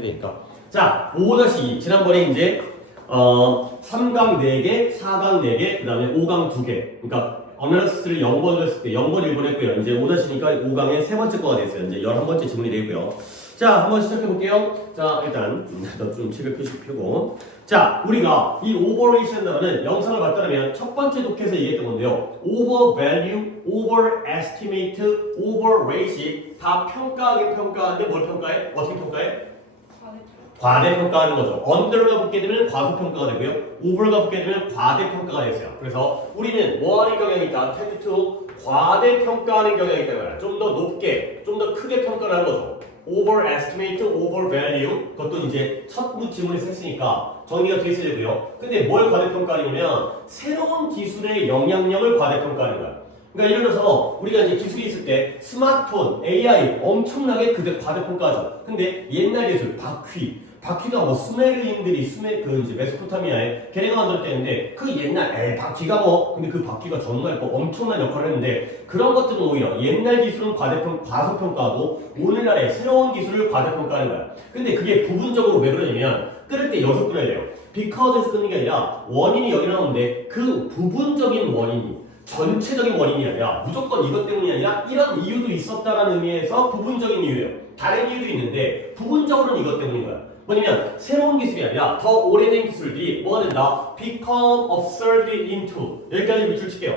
되니까. 자, 5-2. 지난번에 이제 3강 4개, 4강 4개, 그 다음에 5강 2개. 그러니까 어널리시스를 0번을 했을 때 0번 1번 했고요. 이제 5-2니까 5강의 세 번째 거가 됐어요. 이제 11번째 질문이 되고요. 자, 한번 시작해 볼게요. 자, 일단 좀 책을 펴고. 자, 우리가 이 overration이라는 영상을 봤다면 첫 번째 독해에서 얘기했던 건데요. overvalue, overestimate, overrate 다 평가하는데 뭘 평가해? 어떻게 평가해? 과대평가하는 거죠. under가 붙게 되면 과소평가가 되고요. over가 붙게 되면 과대평가가 됐어요. 그래서 우리는 뭐 하는 경향이 있다? tend to 과대평가하는 경향이 있다. 좀 더 높게, 좀 더 크게 평가를 하는 거죠. overestimate, overvalue 그것도 이제 첫 지문에서 했으니까 정리가 돼 있어야 되고요. 근데 뭘 과대평가하냐면 새로운 기술의 영향력을 과대평가하는 거야. 그러니까 예를 들어서 우리가 이제 기술이 있을 때 스마트폰, AI 엄청나게 그때 과대평가하죠. 근데 옛날 기술, 바퀴가 뭐 수메르인들이 그 이제 메소포타미아에 걔네가 만들었대는데 그 옛날 바퀴가 근데 그 바퀴가 정말 엄청난 역할을 했는데 그런 것들은 오히려 옛날 기술은 과소평가하고 오늘날의 새로운 기술을 과대평가하는 거야. 근데 그게 부분적으로 왜 그러냐면 끊을 때 여기서 끊어야 돼요. because에서 끊는 게 아니라 원인이 여기 나오는데 그 부분적인 원인이 전체적인 원인이 아니라 무조건 이것 때문이 아니라 이런 이유도 있었다라는 의미에서 부분적인 이유예요. 다른 이유도 있는데 부분적으로는 이것 때문인 거야. 뭐냐면 새로운 기술이 아니라 더 오래된 기술들이 뭐가 된다? become observed into 여기까지 밑줄 칠게요.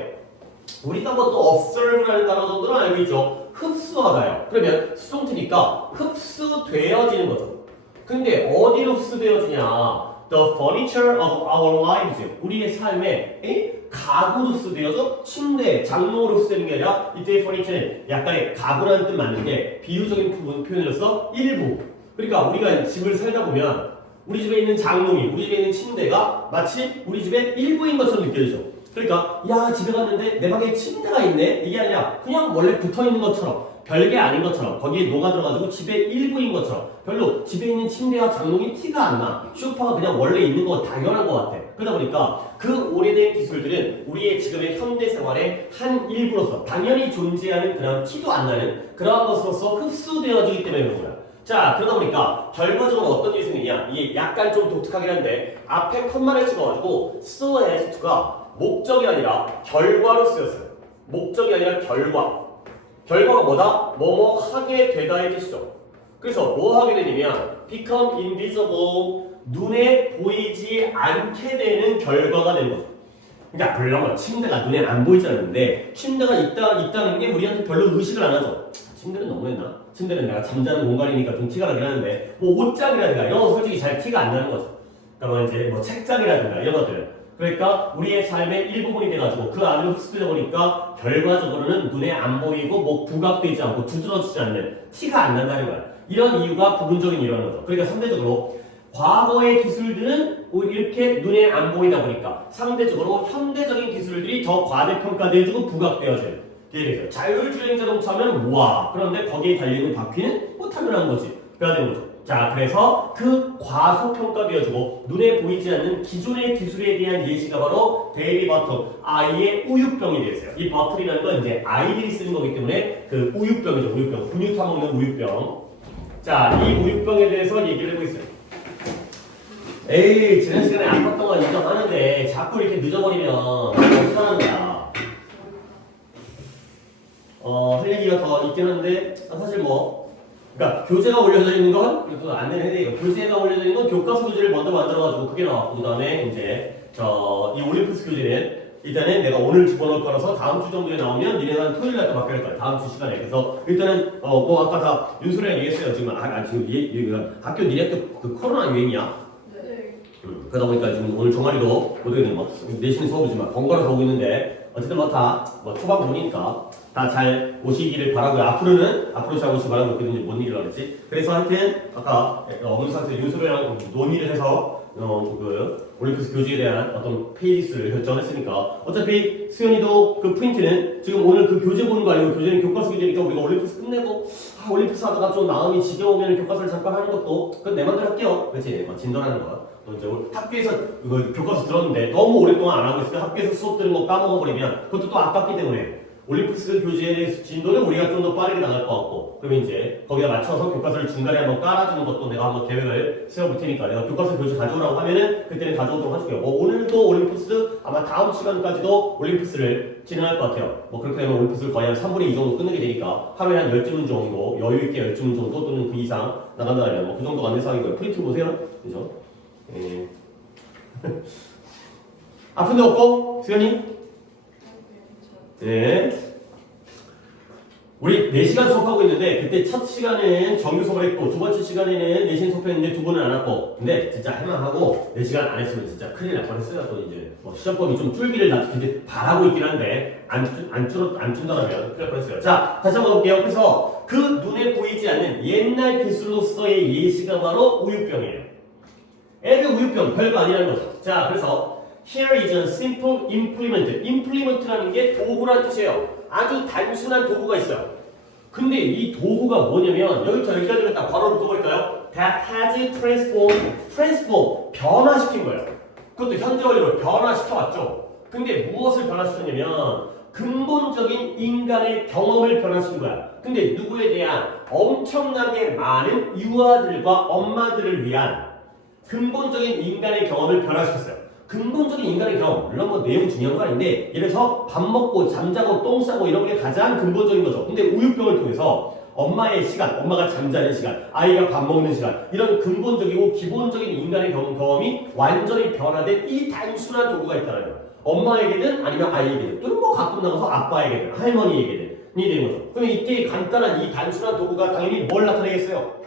우리가 뭐 또 observe라는 단어 정도는 알고 있죠. 흡수하다요. 그러면 수동태니까 흡수되어지는 거죠. 근데 어디로 흡수되어지냐? The furniture of our lives 우리의 삶에 가구로 흡수되어서 침대, 장롱으로 흡수되는 게 아니라 이때의 furniture는 약간의 가구라는 뜻 맞는데 비유적인 표현으로서 일부 그러니까 우리가 집을 살다 보면 우리 집에 있는 장롱이, 우리 집에 있는 침대가 마치 우리 집의 일부인 것처럼 느껴지죠. 그러니까 야 집에 갔는데 내 방에 침대가 있네? 이게 아니라 그냥 원래 붙어있는 것처럼 별게 아닌 것처럼 거기에 녹아들어가지고 집의 일부인 것처럼 별로 집에 있는 침대와 장롱이 티가 안 나. 소파가 그냥 원래 있는 거 당연한 것 같아. 그러다 보니까 그 오래된 기술들은 우리의 지금의 현대 생활의 한 일부로서 당연히 존재하는 그런 티도 안 나는 그러한 것으로서 흡수되어지기 때문에 그런 거야. 자, 그러다 보니까 결과적으로 어떤 일이 생기냐? 이게 약간 좀 독특하긴 한데 앞에 컴마를 찍어가지고 so as to가 목적이 아니라 결과로 쓰였어요. 목적이 아니라 결과. 결과가 뭐다? 뭐뭐 하게 되다의 뜻이죠. 그래서 뭐 하게 되냐면 become invisible 눈에 보이지 않게 되는 결과가 되는 거죠. 그러니까 물론 침대가 눈에 안 보이지 않는데 침대가 있다는 게 우리한테 별로 의식을 안 하죠. 침대는 너무했나? 침대는 내가 잠자는 공간이니까 좀 티가 나긴 하는데 뭐 옷장이라든가 이런 거 솔직히 잘 티가 안 나는 거죠. 그러니까 이제 뭐 책장이라든가 이런 것들은 그러니까 우리의 삶의 일부분이 돼가지고 그 안으로 흡수되다 보니까 결과적으로는 눈에 안 보이고 뭐 부각되지 않고 두드러지지 않는 티가 안 난다는 거야. 이런 이유가 부분적인 이유라는 거죠. 그러니까 상대적으로 과거의 기술들은 이렇게 눈에 안 보이다 보니까 상대적으로 현대적인 기술들이 더 과대평가되어지고 부각되어져요. 예를 들어서 자율주행 자동차면 와 그런데 거기에 달려있는 바퀴는 뭐 당연한 거지. 그래야 되는 거죠. 자, 그래서 그 과소평가되어지고 눈에 보이지 않는 기존의 기술에 대한 예시가 바로 데이비 버틀, 아이의 우유병이 되었어요. 이 버틀이라는 건 이제 아이들이 쓰는 거기 때문에 그 우유병이죠. 우유병. 분유 타먹는 우유병. 자, 이 우유병에 대해서 얘기를 해보고 있어요. 에이, 지난 시간에 아팠던 거 인정하는데 자꾸 이렇게 늦어버리면 어떡하는 거야. 할 얘기가 더 있긴 한데 사실 그러니까 교재가 올려져 있는 건 또 안내를 해야 돼요. 교재가 올려져 있는 건 교과서 교재를 먼저 만들어가지고 그게 나왔고 그 다음에 이제 이 올림피스 교재는 일단은 내가 오늘 집어넣을 거라서 다음 주 정도에 나오면 니네가 토요일 날 또 바뀔 거야. 다음 주 시간에. 그래서 일단은 아까 다 윤소리랑 얘기했어요. 지금 지금 학교 니네 학교 그 코로나 유행이야. 네. 그러다 보니까 지금 오늘 종아리도 어떻게든 내신에 수업이지만 번갈아서 오고 있는데 어쨌든 다 초반부니까 다 잘 오시기를 바라고요. 앞으로 잘 오시기 바라고 그랬더니 뭔 일이라고 그랬지? 그래서 하여튼 아까 어느 상태에서 윤소리랑 논의를 해서 그 올림피스 교재에 대한 어떤 페이지수를 결정했으니까 어차피 수연이도 그 프린트는 지금 오늘 그 교재 보는 거 아니고 교재는 교과서 교재니까 우리가 올림피스 끝내고 올림피스 하다가 좀 마음이 지겨우면 교과서를 잠깐 하는 것도 그건 내 맘대로 할게요. 그렇지? 진도라는 거. 이제 학교에서 이거 교과서 들었는데 너무 오랫동안 안 하고 있으니까 학교에서 수업 들은 거 까먹어버리면 그것도 또 아깝기 때문에 올림푸스 교재의 진도는 우리가 좀 더 빠르게 나갈 것 같고, 그러면 이제 거기다 맞춰서 교과서를 중간에 한번 깔아주는 것도 내가 한번 계획을 세워볼 테니까 내가 교과서 교재 가져오라고 하면은 그때는 가져오도록 해줄게요. 오늘도 올림푸스 아마 다음 시간까지도 올림푸스를 진행할 것 같아요. 그렇게 되면 올림푸스를 거의 한 3분의 2 정도 끝내게 되니까 하루에 한 10주문 정도 여유있게 10주문 정도 또는 그 이상 나간다면 그 정도가 안 된 상황인 거예요. 프린트 보세요. 그죠? 예. 아픈 데 없고? 수현이? 네. 우리 4시간 수업하고 있는데 그때 첫 시간은 정규 수업을 했고 두 번째 시간에는 내신 수업했는데 두 번은 안 왔고 근데 진짜 할만하고 4시간 안 했으면 진짜 큰일 날 뻔했어요. 또 이제 시험범위 좀 줄기를 근데 바라고 있긴 한데 안 준다면 큰일 날 뻔했어요. 자 다시 한번 볼게요. 그래서 그 눈에 보이지 않는 옛날 기술로서의 예시가 바로 우유병이에요. 애들 우유병 별거 아니라는 거죠. 자 그래서 Here is a simple implement. implement라는 게 도구란 뜻이에요. 아주 단순한 도구가 있어요. 근데 이 도구가 뭐냐면 여기부터 여기까지 딱 바로 묶어버릴까요? That has transform, 변화시킨 거예요. 그것도 현재 완료로 변화시켜왔죠. 근데 무엇을 변화시켰냐면 근본적인 인간의 경험을 변화시킨 거야. 근데 누구에 대한 엄청나게 많은 유아들과 엄마들을 위한 근본적인 인간의 경험을 변화시켰어요. 근본적인 인간의 경험, 물론 뭐 내용 중요한 거 아닌데 예를 들어서 밥 먹고 잠자고 똥 싸고 이런 게 가장 근본적인 거죠. 근데 우유병을 통해서 엄마의 시간, 엄마가 잠자는 시간, 아이가 밥 먹는 시간 이런 근본적이고 기본적인 인간의 경험이 완전히 변화된 이 단순한 도구가 있다는 거예요. 엄마에게든 아니면 아이에게든 또는 뭐 가끔 나가서 아빠에게든 할머니에게든 이 되는 거죠. 그러면 이때 간단한 이 단순한 도구가 당연히 뭘 나타내겠어요?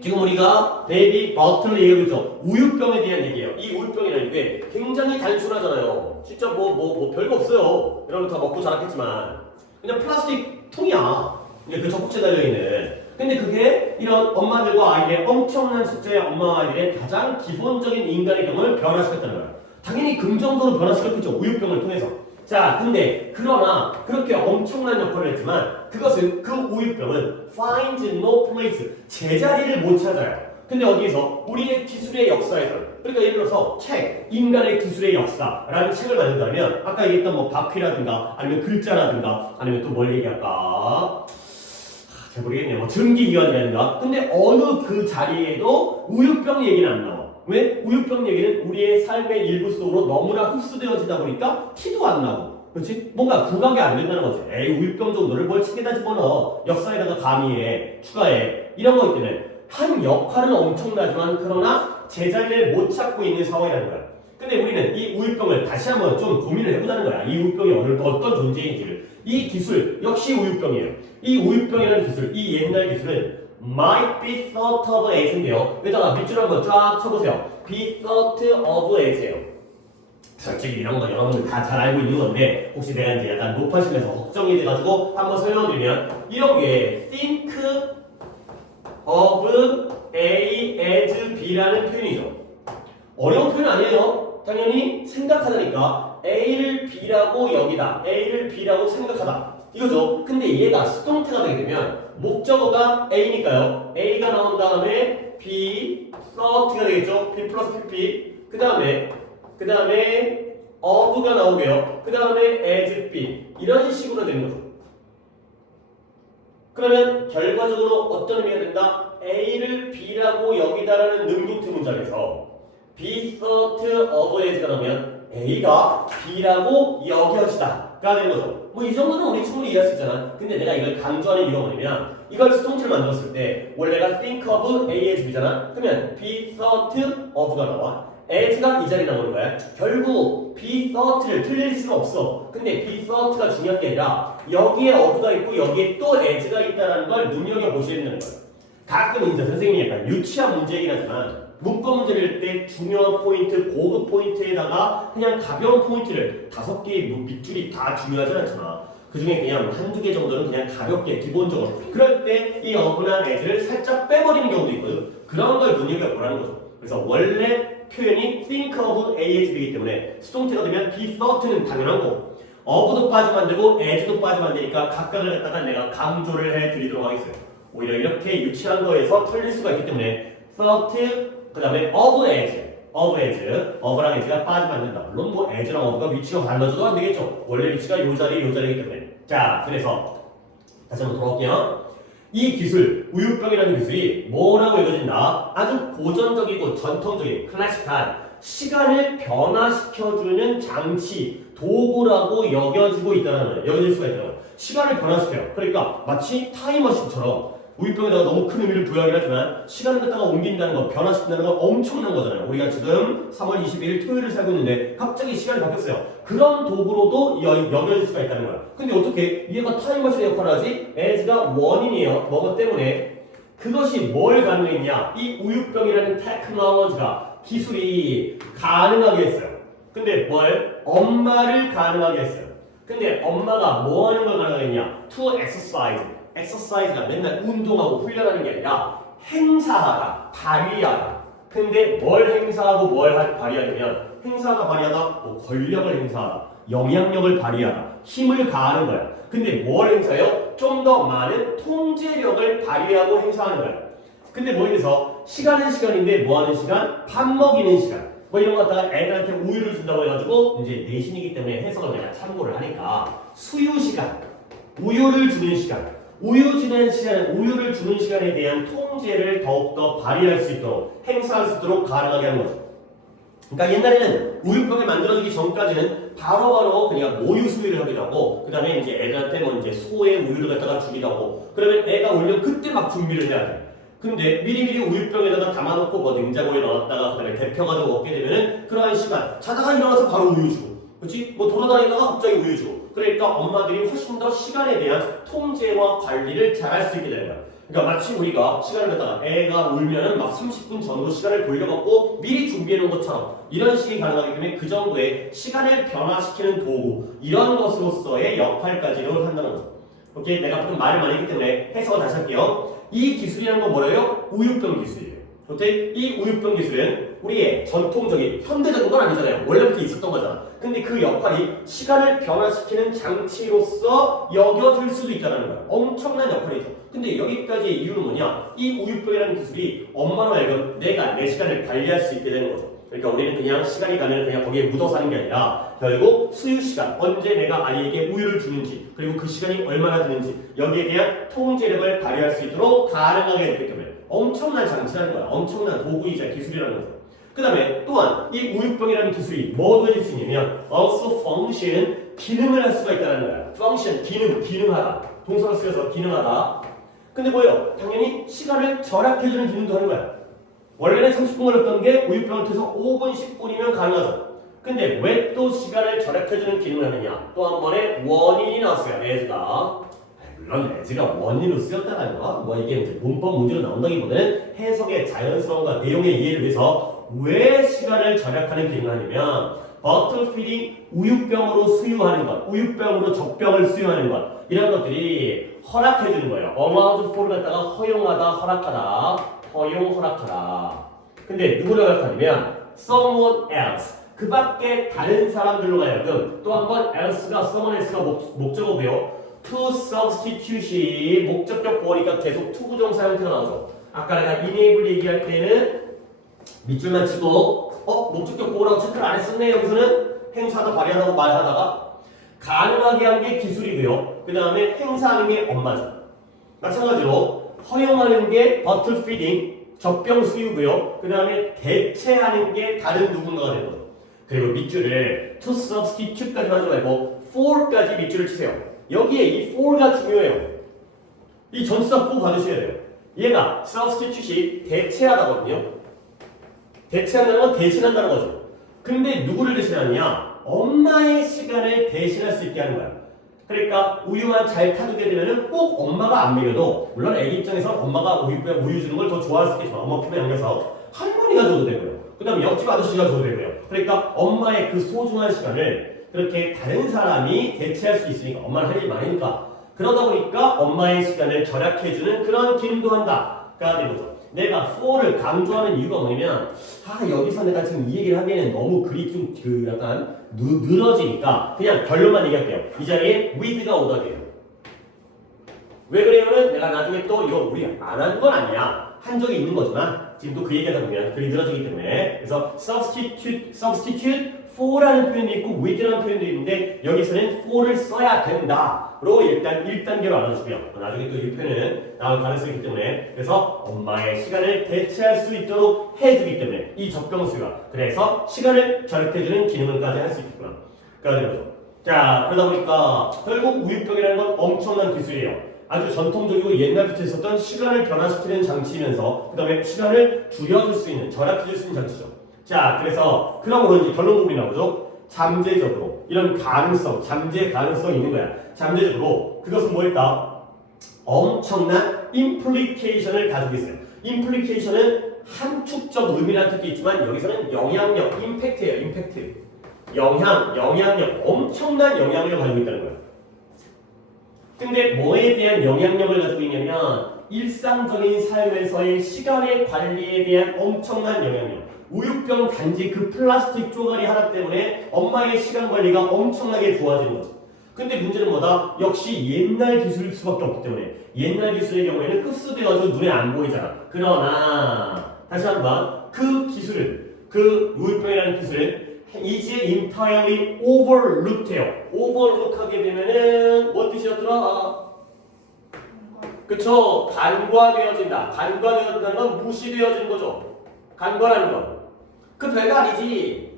지금 우리가 베이비 버틀을 얘기하고 있죠. 우유병에 대한 얘기예요. 이 우유병이라는 게 굉장히 단순하잖아요. 진짜 뭐 별거 없어요. 여러분 다 먹고 자랐겠지만 그냥 플라스틱 통이야. 그 젖꼭지 달려있는. 근데 그게 이런 엄마들과 아이의 엄청난 숫자의 엄마와 아이들의 가장 기본적인 인간의 경험을 변화시켰다는 거예요. 당연히 긍정적으로 변화시켰겠죠. 우유병을 통해서. 자, 근데 그러나 그렇게 엄청난 역할을 했지만 그것은 그 우유병은 find no place, 제자리를 못 찾아요. 근데 어디에서? 우리의 기술의 역사에서. 그러니까 예를 들어서 책, 인간의 기술의 역사라는 책을 만든다면 아까 얘기했던 뭐 바퀴라든가 아니면 글자라든가 아니면 또 뭘 얘기할까? 잘 모르겠네요. 뭐 전기기관이라든가. 근데 어느 그 자리에도 우유병 얘기는 안 나와. 왜? 우유병 얘기는 우리의 삶의 일부 속으로 너무나 흡수되어지다 보니까 티도 안 나고 그렇지? 뭔가 부각이 안 된다는 거지. 에이 우유병 정도를 뭘 책에다 집어넣어. 역사에다가 가미해 추가해 이런 거기 때문에 한 역할은 엄청나지만 그러나 제자리를 못 찾고 있는 상황이라는 거야. 근데 우리는 이 우유병을 다시 한번 좀 고민을 해보자는 거야. 이 우유병이 어떤 존재인지를. 이 기술 역시 우유병이에요. 이 우유병이라는 기술, 이 옛날 기술은 might be thought of as인데요. 여기다가 밑줄 한번 쫙 쳐보세요. be thought of as예요. 솔직히 이런 거 여러분들 다 잘 알고 있는 건데 혹시 내가 이제 약간 높아지면서 걱정이 돼가지고 한번 설명드리면 이런 게 think of A as B라는 표현이죠. 어려운 표현 아니에요. 당연히 생각하다니까 A를 B라고 여기다, A를 B라고 생각하다 이거죠. 근데 얘가 수동태가 되게 되면 목적어가 A니까요. A가 나온 다음에 B, thought가 되겠죠. B 플러스 PP. 그 다음에 of가 나오고요. 그 다음에 as B. 이런 식으로 되는 거죠. 그러면 결과적으로 어떤 의미가 된다? A를 B라고 여기다라는 능동태 문장에서 be thought of as가 나오면 A가 B라고 여겨지다가 되는 거죠. 뭐 이 정도는 우리 충분히 이해할 수 있잖아. 근데 내가 이걸 강조하는 이유가 뭐냐면 이걸 수동태를 만들었을 때 원래가 think of A as B잖아. 그러면 be thought of가 나와. as가 이 자리에 나오는 거야. 결국 be thought를 틀릴 수는 없어. 근데 be thought가 중요한 게 아니라 여기에 of가 있고 여기에 또 as가 있다는 걸 눈여겨보셔야 된다는 거야. 가끔 이제 선생님이 약간 유치한 문제이긴 하지만 문법 문제를 때 중요한 포인트, 고급 포인트에다가 그냥 가벼운 포인트를 5개의 밑줄이 다 중요하지 않잖아. 그 중에 그냥 한두 개 정도는 그냥 가볍게 기본적으로 그럴 때 이 어분한 as를 살짝 빼버리는 경우도 있거든. 그런 걸 눈여겨보라는 거죠. 그래서 원래 표현이 think of A as B이기 때문에 수동태가 되면 be thought는 당연한 거고 of도 빠지면 안 되고 as도 빠지면 안 되니까 각각을 갖다가 내가 강조를 해드리도록 하겠어요. 오히려 이렇게 유치한 거에서 틀릴 수가 있기 때문에 thought 그 다음에 of as of as, of랑 as가 빠지면 안 된다. 물론 뭐 as랑 of가 위치가 달라져도 안 되겠죠. 원래 위치가 요 자리이기 때문에. 자, 그래서 다시 한번 돌아올게요. 이 기술, 우유병이라는 기술이 뭐라고 읽어진다? 아주 고전적이고 전통적인 클래식한 시간을 변화시켜주는 장치, 도구라고 여겨지고 있다는 거예요. 여겨질 수가 있다는 거예요. 시간을 변화시켜요. 그러니까 마치 타임머신처럼 우유병에다가 너무 큰 의미를 부여하긴 하지만 시간을 갖다가 옮긴다는 거, 변화시킨다는 건 엄청난 거잖아요. 우리가 지금 3월 22일 토요일을 살고 있는데 갑자기 시간이 바뀌었어요. 그런 도구로도 여겨질 수가 있다는 거야. 근데 어떻게 얘가 타임머신의 역할을 하지? as가 원인이에요. 뭐가 때문에? 그것이 뭘 가능했냐? 이 우유병이라는 테크놀로지가 기술이 가능하게 했어요. 근데 뭘? 엄마를 가능하게 했어요. 근데 엄마가 뭐 하는 걸 가능하게 했냐? to exercise. exercise가 맨날 운동하고 훈련하는 게 아니라 행사하다, 발휘하다. 근데 뭘 행사하고 뭘 발휘하냐면 행사하다, 발휘하다, 뭐 권력을 행사하다, 영향력을 발휘하다, 힘을 가하는 거야. 근데 뭘 행사해요? 좀 더 많은 통제력을 발휘하고 행사하는 거야. 근데 뭐 이래서 시간은 시간인데 뭐 하는 시간? 밥 먹이는 시간. 뭐 이런 거 갖다가 애들한테 우유를 준다고 해가지고 이제 내신이기 때문에 해석을 내가 참고를 하니까 수유 시간, 우유를 주는 시간. 우유를 주는 시간에 대한 통제를 더욱더 발휘할 수 있도록 행사할 수 있도록 가능하게 하는 거죠. 그러니까 옛날에는 우유병이 만들어지기 전까지는 바로바로 그냥 모유 수유를 하기도 하고 그 다음에 이제 애들한테 뭐 이제 소의 우유를 갖다가 주기도 하고 그러면 애가 울면 그때 막 준비를 해야 돼. 근데 미리미리 우유병에다가 담아놓고 뭐 냉장고에 넣었다가 그 다음에 데펴가지고 먹게 되면은 그러한 시간 자다가 일어나서 바로 우유 주고 그렇지? 뭐 돌아다니다가 갑자기 우유 주고 그러니까 엄마들이 훨씬 더 시간에 대한 통제와 관리를 잘할 수 있게 되는 거야. 그러니까 마치 우리가 시간을 갖다가 애가 울면은 막 30분 전으로 시간을 돌려갖고 미리 준비해놓은 것처럼 이런 식이 가능하기 때문에 그 정도의 시간을 변화시키는 도구 이런 것으로서의 역할까지를 한다는 거죠. 오케이? 내가 좀 말을 많이 했기 때문에 해석을 다시 할게요. 이 기술이라는 건 뭐래요? 우유병 기술이에요. 오케이? 이 우유병 기술은 우리의 전통적인 현대적인 건 아니잖아요. 원래부터 있었던 거잖아. 근데 그 역할이 시간을 변화시키는 장치로서 여겨질 수도 있다는 거야. 엄청난 역할이죠. 근데 여기까지의 이유는 뭐냐? 이 우유병이라는 기술이 엄마로 하여금 내가 내 시간을 관리할 수 있게 되는 거죠. 그러니까 우리는 그냥 시간이 가면 그냥 거기에 묻어서 하는 게 아니라 결국 수유 시간, 언제 내가 아이에게 우유를 주는지 그리고 그 시간이 얼마나 드는지 여기에 대한 통제력을 발휘할 수 있도록 가능하게 됐기 때문에 엄청난 장치라는 거야. 엄청난 도구이자 기술이라는 거죠. 그 다음에 또한 이 우유병이라는 기술이 뭐도 해줄 수 있냐면 also function, 기능을 할 수가 있다는 거야. function, 기능하다. 동사를 쓰여서 기능하다. 근데 뭐예요? 당연히 시간을 절약해주는 기능도 하는 거야. 원래는 30분 걸렸던 게 우유병을 통해서 5분, 10분이면 가능하죠. 근데 왜 또 시간을 절약해주는 기능을 하느냐? 또 한 번에 원인이 나왔어요. as가. 물론 as가 원인으로 쓰였다는 거. 뭐 이게 이제 문법 문제로 나온다기보다는 해석의 자연스러움과 내용의 이해를 위해서 왜 시간을 절약하는 기능을 하냐면 bottle feeding, 우유병으로 수유하는 것, 우유병으로 젖병을 수유하는 것 이런 것들이 허락해주는 거예요. allowed for를 갖다가 허용하다, 허락하다. 근데 누구를 허락하냐면 someone else, 그 밖에 다른 사람들로 하여금 또 한 번 else가 someone else가 목적어고요. to substitute이 목적격 보니까 계속 투부정사 형태가 나오죠. 아까 내가 enable 얘기할 때는 밑줄만 치고 목적격 보호라고 체크를 안 했었네. 여기서는 행사하다 발휘하다고 말하다가 가능하게 한 게 기술이고요. 그 다음에 행사하는 게 엄마죠. 마찬가지로 허용하는 게 bottle feeding, 젖병 수유고요. 그 다음에 대체하는 게 다른 누군가가 되는 거죠. 그리고 밑줄을 to substitute까지만 하지 말고 for까지 밑줄을 치세요. 여기에 이 for가 중요해요. 이 전치사 for 받으셔야 돼요. 얘가 substitute이 대체하다거든요. 대체한다는 건 대신한다는 거죠. 근데 누구를 대신하느냐? 엄마의 시간을 대신할 수 있게 하는 거야. 그러니까 우유만 잘 타두게 되면은 꼭 엄마가 안 먹여도 물론 애기 입장에서 엄마가 우유 주는 걸 더 좋아할 수 있겠지만 엄마 품에 안겨서 할머니가 줘도 되고요. 그 다음에 옆집 아저씨가 줘도 되고요. 그러니까 엄마의 그 소중한 시간을 그렇게 다른 사람이 대체할 수 있으니까 엄마는 할 일이 많으니까 그러다 보니까 엄마의 시간을 절약해주는 그런 기능도 한다가 되는 거죠. 내가 for를 강조하는 이유가 뭐냐면 여기서 내가 지금 이 얘기를 하기에는 너무 글이 좀 약간 늘어지니까 그냥 결론만 얘기할게요. 이 자리에 with가 오다 돼요. 왜 그래요는 내가 나중에 또 이거 우리 안 한 건 아니야. 한 적이 있는 거지만 지금 또 그 얘기하다 보면 글이 늘어지기 때문에. 그래서 substitute for라는 표현도 있고 with라는 표현도 있는데 여기서는 for를 써야 된다로 일단 1단계로 알아주고요. 나중에 또 이 표현은 나올 가능성이 있기 때문에 그래서 엄마의 시간을 대체할 수 있도록 해주기 때문에 이 접경수가 그래서 시간을 절대주는 기능을까지 할 수 있겠구나. 그러는 거죠. 자, 그러다 보니까 결국 우유병이라는 건 엄청난 기술이에요. 아주 전통적이고 옛날부터 있었던 시간을 변화시키는 장치이면서 그 다음에 시간을 줄여줄 수 있는, 절약해줄 수 있는 장치죠. 자, 그래서 그러므로 이제 결론 부분이 나오죠. 잠재적으로 이런 가능성, 잠재 가능성이 있는 거야. 잠재적으로 그것은 뭐였다? 엄청난 임플리케이션을 가지고 있어요. 임플리케이션은 함축적 의미라는 뜻도 있지만 여기서는 영향력, 임팩트예요. 임팩트. 영향력, 엄청난 영향력을 가지고 있다는 거예요. 근데 뭐에 대한 영향력을 가지고 있냐면 일상적인 삶에서의 시간의 관리에 대한 엄청난 영향력. 우유병 단지 그 플라스틱 쪼가리 하나 때문에 엄마의 시간 관리가 엄청나게 좋아지는 거죠. 근데 문제는 뭐다? 역시 옛날 기술일 수밖에 없기 때문에 옛날 기술의 경우에는 흡수되어서 눈에 안 보이잖아. 그러나 다시 한번 그 기술은 그 우유병이라는 기술은 이제 entirely overlooked해요. overlook하게 되면은 뭐 뜻이었더라? 그쵸? 간과되어진다. 간과되어진다는 건 무시되어지는 거죠. 간과라는 건. 그 별거 아니지.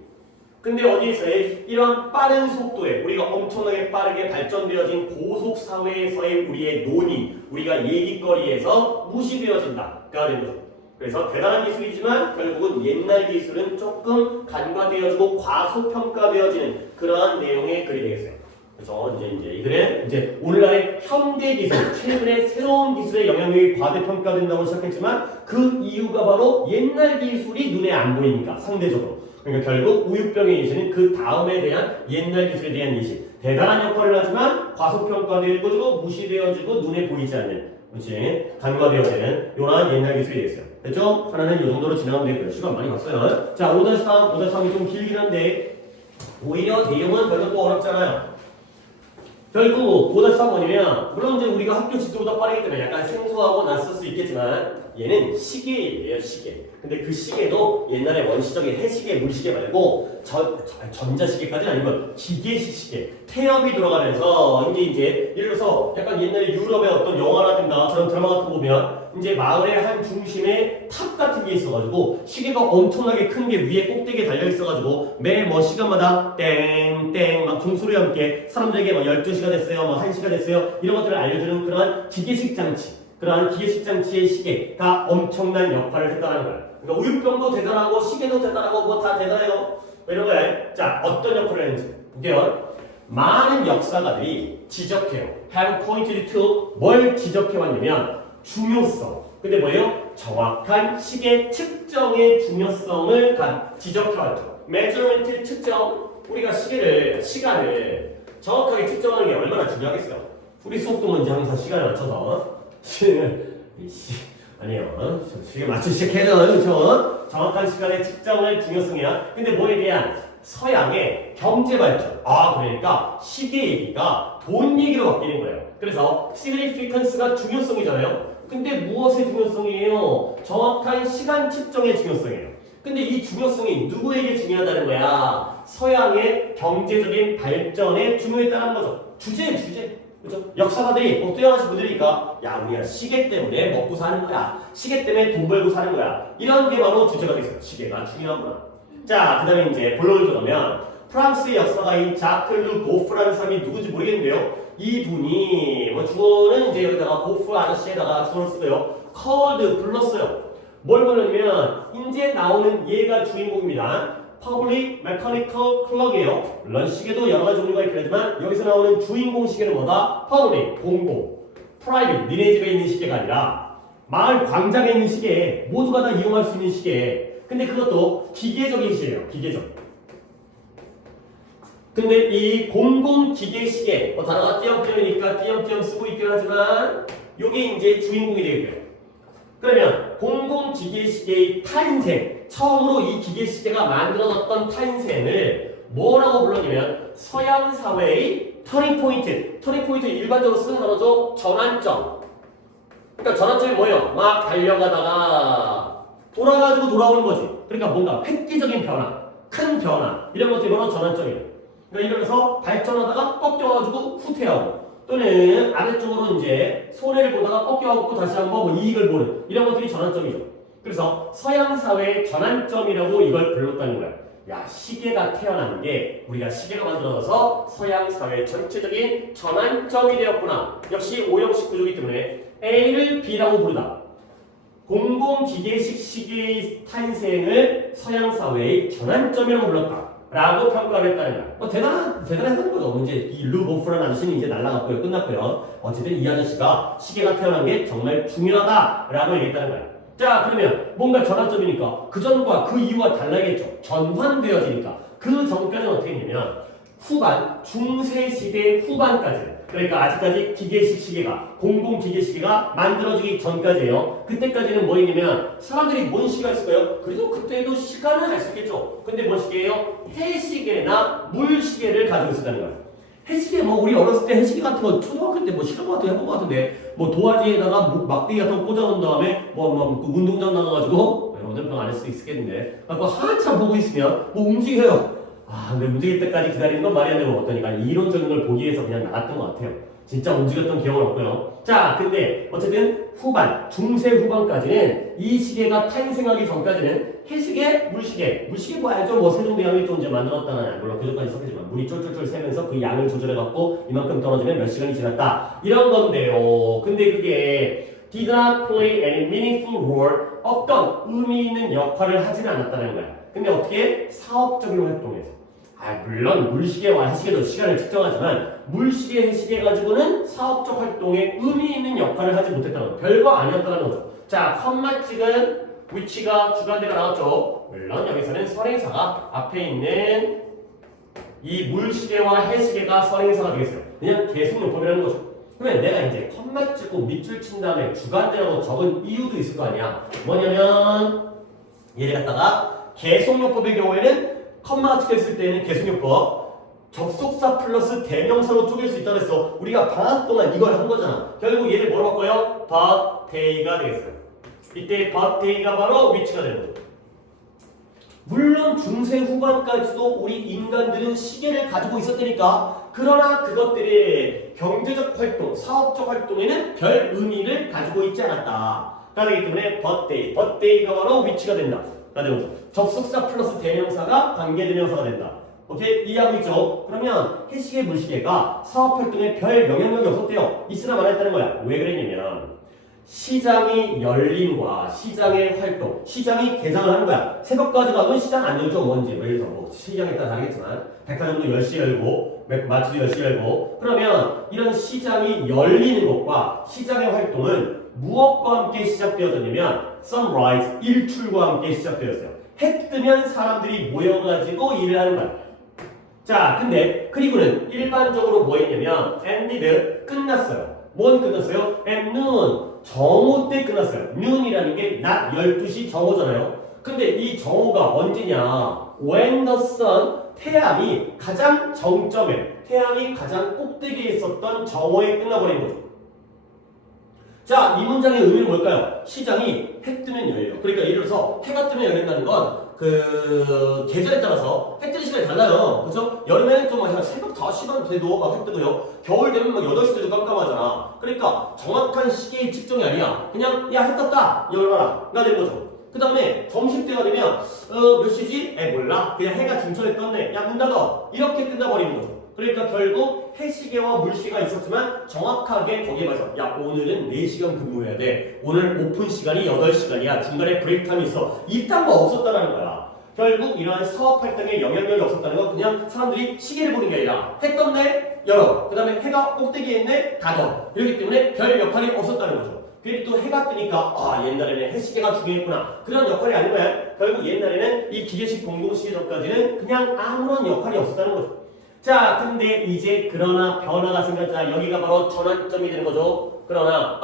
근데 어디에서의 이런 빠른 속도에 우리가 엄청나게 빠르게 발전되어진 고속 사회에서의 우리의 논의, 우리가 얘기거리에서 무시되어진다가 되는 거죠. 그래서 대단한 기술이지만 결국은 옛날 기술은 조금 간과되어지고 과소평가되어지는 그러한 내용의 글이 되겠어요. 그래서 이제 이 글은 이제 오늘날의 현대 기술, 최근의 새로운 기술의 영향력이 과대평가된다고 시작했지만 그 이유가 바로 옛날 기술이 눈에 안 보이니까 상대적으로. 그러니까 결국 우유병의 예시는 그 다음에 대한 옛날 기술에 대한 예시. 대단한 역할을 하지만 과소평가되어지고 무시되어지고 눈에 보이지 않는, 그렇지? 간과되어지는 이러한 옛날 기술이 되겠어요. 됐죠? 하나는 이 정도로 진행하면 되고요. 시간 많이 갔어요. 자, 5-3, 5-3이 좀 길긴 한데 오히려 내용은 별로 또 어렵잖아요. 결국 5-3 뭐냐면 물론 이제 우리가 학교 지도보다 빠르기 때문에 약간 생소하고 낯설 수 있겠지만 얘는 시계예요, 시계. 근데 그 시계도 옛날에 원시적인 해시계, 물시계 말고 전자시계까지는 아니고 기계식 시계. 태엽이 돌아가면서 이제 예를 들어서 약간 옛날에 유럽의 어떤 영화라든가 그런 드라마 같은 거 보면 이제 마을의 한 중심에 탑 같은 게 있어가지고 시계가 엄청나게 큰 게 위에 꼭대기에 달려 있어가지고 매 뭐 시간마다 땡땡 막 종소리와 함께 사람들에게 뭐 12시가 됐어요, 뭐 1시가 됐어요 이런 것들을 알려주는 그러한 기계식 장치. 그러한 기계식 장치의 시계가 엄청난 역할을 했다는 거야. 그러니까 우유병도 대단하고 시계도 대단하고 뭐 다 대단해요. 이런 거야. 자, 어떤 역할을 했는지 볼게요. 많은 역사가들이 지적해요. have pointed to 뭘 지적해왔냐면 중요성. 근데 뭐예요? 정확한 시계 측정의 중요성을 지적해왔죠. measurement 측정. 우리가 시간을 정확하게 측정하는 게 얼마나 중요하겠어요. 우리 수업도 이제 항상 시간에 맞춰서 아니에요. 시계 맞춰 시작해야죠. 그렇죠? 정확한 시간의 측정을 중요성이야. 근데 뭐에 대한 서양의 경제 발전. 그러니까 시계 얘기가 돈 얘기로 바뀌는 거예요. 그래서 significance가 중요성이잖아요. 근데 무엇의 중요성이에요? 정확한 시간 측정의 중요성이에요. 근데 이 중요성이 누구에게 중요하다는 거야? 서양의 경제적인 발전에 중요했다는 거죠. 주제. 그렇죠? 역사가들이 뛰어나신 분들이니까 야, 우리가 시계 때문에 먹고 사는 거야. 시계 때문에 돈 벌고 사는 거야. 이런 게 바로 주제가 됐어요. 시계가 중요하구나. 자, 그 다음에 이제 본론을 들어가면 프랑스의 역사가인 자클루 고프라는 사람이 누군지 모르겠는데요. 이분이 뭐 주어는 이제 여기다가 고프 아저씨에다가 주어를 쓰고요. called 불렀어요. 뭘 불렀냐면 이제 나오는 얘가 주인공입니다. Public Mechanical Clock이에요. 물론 시계도 여러 가지 종류가 있긴 하지만 여기서 나오는 주인공 시계는 뭐다? Public, 공공. Private, 니네 집에 있는 시계가 아니라 마을 광장에 있는 시계, 모두가 다 이용할 수 있는 시계. 근데 그것도 기계적인 시계예요. 기계적. 근데 이 공공 기계 시계, 단어가 띄엄띄엄이니까 띄엄띄엄 쓰고 있긴 하지만 이게 이제 주인공이 되겠고요. 그러면 공공 기계 시계의 탄생, 처음으로 이 기계 시계가 만들어졌던 탄생을 뭐라고 불렀냐면 서양 사회의 터닝 포인트. 터닝 포인트 일반적으로 쓰는 단어죠. 전환점. 그러니까 전환점이 뭐예요? 막 달려가다가 돌아가지고 돌아오는 거지. 그러니까 뭔가 획기적인 변화, 큰 변화 이런 것들이 바로 전환점이에요. 그러니까 예를 들어서 발전하다가 꺾여가지고 후퇴하고 또는 아래쪽으로 이제 손해를 보다가 꺾여갖고 다시 한번 뭐 이익을 보는 이런 것들이 전환점이죠. 그래서 서양 사회의 전환점이라고 이걸 불렀다는 거야. 야, 시계가 태어난 게 우리가 시계가 만들어져서 서양 사회의 전체적인 전환점이 되었구나. 역시 오형식 구조이기 때문에 A를 B라고 부르다. 공공기계식 시계의 탄생을 서양 사회의 전환점이라고 불렀다. 라고 평가를 했다는 거야. 대단하다는 거죠. 문제 이 르보프라는 아저씨는 이제 날라갔고요. 끝났고요. 어쨌든 이 아저씨가 시계가 태어난 게 정말 중요하다라고 얘기했다는 거야. 자, 그러면 뭔가 전환점이니까 그 전과 그 이후와 달라야겠죠. 전환되어지니까. 그 전까지는 어떻게 되냐면 후반, 중세시대 후반까지 그러니까 아직까지 기계식 시계가 공공기계시계가 만들어지기 전까지예요. 그때까지는 뭐였냐면 사람들이 뭔 시계가 있을까요? 그래도 그때도 시간은 알 수 있겠죠. 근데 뭔 시계예요? 해시계나 물시계를 가지고 있었다는 거예요. 해시계 뭐 우리 어렸을 때 해시계 같은 거 초등학교 때 뭐 실험 같은 거 해본 것 같은데 뭐 도화지에다가 막대기 같은 거 꽂아놓은 다음에 뭐 운동장 나가가지고 여러분들 그거 안 할 수 있겠는데 그거 한참 보고 있으면 뭐 움직여요. 아, 근데 움직일 때까지 기다리는 건 말이 안 되고 어떠니까 이론적인 걸 보기 위해서 그냥 나갔던 것 같아요. 진짜 움직였던 기억은 없고요. 자, 근데 어쨌든 후반, 중세 후반까지는 이 시계가 탄생하기 전까지는 해시계, 물시계 뭐 알죠? 뭐 세종대왕이 좀 이제 만들었다는 물론 그 전까지 있었겠지만 물이 쫄쫄쫄 새면서 그 양을 조절해갖고 이만큼 떨어지면 몇 시간이 지났다 이런 건데요. 근데 그게 did not play any meaningful role 어떤 의미 있는 역할을 하지는 않았다는 거야. 근데 어떻게? 사업적인 활동에서. 물론 물시계와 해시계도 시간을 측정하지만 물시계, 해시계 가지고는 사업적 활동에 의미 있는 역할을 하지 못했다는 거. 별거 아니었다는 거죠. 자, 컴마 찍은 위치가 주관대가 나왔죠. 물론 여기서는 선행사가 앞에 있는 이 물시계와 해시계가 선행사가 되겠어요. 그냥 계속용법이라는 거죠. 그러면 내가 이제 컴마 찍고 밑줄 친 다음에 주관대라고 적은 이유도 있을 거 아니야. 뭐냐면 얘를 갖다가 계속용법의 경우에는 컴마가 찍혔을 때는 계속용법 접속사 플러스 대명사로 쪼갤 수 있다고 했어. 우리가 방학 동안 이걸 한 거잖아. 결국 얘를 뭐로 바꿔요? but day가 되겠어요. 이때 but day가 바로 위치가 되는 거죠. 물론 중세 후반까지도 우리 인간들은 시계를 가지고 있었다니까. 그러나 그것들의 경제적 활동, 사업적 활동에는 별 의미를 가지고 있지 않았다. 그렇기 때문에 but day가 바로 위치가 된다. 접속사 플러스 대명사가 관계대명사가 된다. 오케이? 이해하고 있죠? 그러면 해시계 물시계가 사업활동에 별 영향력이 없었대요. 있으나 말했다는 거야. 왜 그랬냐면 시장이 열림과 시장의 활동, 시장이 개장을 하는 거야. 새벽까지 가도 시장 안 열죠. 뭔지 예를 들어서 뭐 시장에 따라 다르겠지만 백화점도 10시에 열고 마트도 10시에 열고 그러면 이런 시장이 열리는 것과 시장의 활동은 무엇과 함께 시작되어졌냐면 sunrise, 일출과 함께 시작되었어요. 해 뜨면 사람들이 모여가지고 일을 하는 거야. 자, 근데 그리고는 일반적으로 뭐 했냐면 ended, 끝났어요. 뭔 끝났어요? at noon, 정오 때 끝났어요. noon이라는 게 낮 12시 정오잖아요. 근데 이 정오가 언제냐? when the sun, 태양이 가장 정점에, 태양이 가장 꼭대기에 있었던 정오에 끝나버린 거죠. 자, 이 문장의 의미는 뭘까요? 시장이 해 뜨면 열려요. 그러니까 예를 들어서 해가 뜨면 열린다는 건 그 계절에 따라서 해 뜨는 시간이 달라요. 그렇죠? 여름에는 좀 한 새벽 5시간 돼도 막 해 뜨고요. 겨울 되면 막 8시 돼도 깜깜하잖아. 그러니까 정확한 시계의 측정이 아니야. 그냥 야, 해 떴다. 열어라. 가 되는 거죠. 그 다음에 점심때가 되면 몇 시지? 몰라. 그냥 해가 중천에 떴네. 야, 문 닫아. 이렇게 끝나버리는 거죠. 그러니까 결국 해시계와 물시계가 있었지만 정확하게 거기에 맞아. 야, 오늘은 4시간 근무해야 돼. 오늘 오픈 시간이 8시간이야. 중간에 브레이크 타임이 있어. 이딴 거 없었다는 거야. 결국 이러한 사업 활동에 영향력이 없었다는 건 그냥 사람들이 시계를 보는 게 아니라 해 떴네? 열어. 그 다음에 해가 꼭대기에 있네? 닫아. 이렇기 때문에 별 역할이 없었다는 거죠. 그리고 또 해가 뜨니까 옛날에는 해시계가 중요했구나. 그런 역할이 아닌 거야. 결국 옛날에는 이 기계식 공동시계 전까지는 그냥 아무런 역할이 없었다는 거죠. 자, 근데 이제 그러나 변화가 생겼다. 여기가 바로 전환점이 되는 거죠. 그러나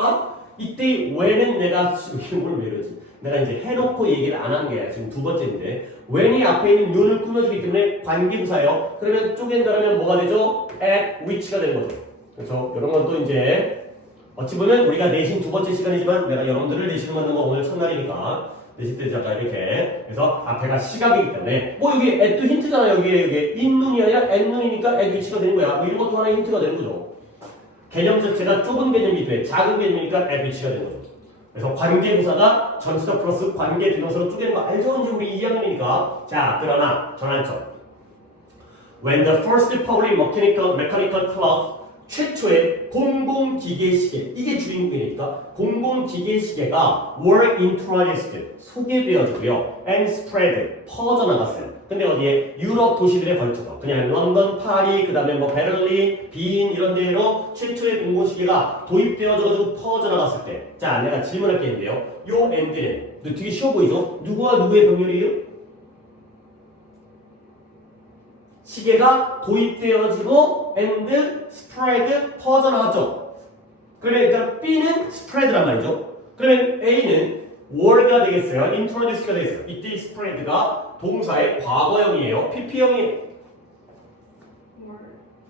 이때 when은 내가 이걸 왜 이러지? 내가 이제 해놓고 얘기를 안 한 게 지금 두 번째인데 when이 앞에 있는 눈을 끊어주기 때문에 관계부사예요. 그러면 쪼갠다면 뭐가 되죠? at which가 되는 거죠. 그렇죠? 이런 건 또 이제 어찌 보면 우리가 내신 두 번째 시간이지만 내가 여러분들을 내신 만든 거 오늘 첫날이니까 대신때 잠깐 이렇게. 그래서 앞에가 시각이기 때문에 뭐 여기 at도 힌트잖아. 여기에 인눈이 아니라 at눈이니까 at 위치가 되는 거야. 뭐 이런 것도 하나의 힌트가 되는 거죠. 개념 자체가 좁은 개념이기 때문에 작은 개념이니까 at 위치가 되는 거죠. 그래서 관계부사가 전치사 플러스 관계 비동사로 쪼개는 거 알죠? 이제 우리 2학년이니까. 자, 그러나 전환점. When the first public mechanical clock 최초의 공공기계시계 이게 주인공이니까 공공기계시계가 were introduced 소개되어지고요 and spread 퍼져나갔어요. 근데 어디에 유럽 도시들에 걸쳐서 그냥 런던, 파리, 그 다음에 뭐 베를린, 빈 이런 데로 최초의 공공시계가 도입되어져가지고 퍼져나갔을 때, 자 내가 질문할 게 있는데요. 요 end는 되게 쉬워 보이죠? 누구와 누구의 병렬이에요? 시계가 도입되어지고 and spread 퍼져나갔죠. 그러면 일단 B는 spread란 말이죠. 그러면 A는 were가 되겠어요. introduce가 되겠어요. 이때 spread가 동사의 과거형이에요. PP형이에요.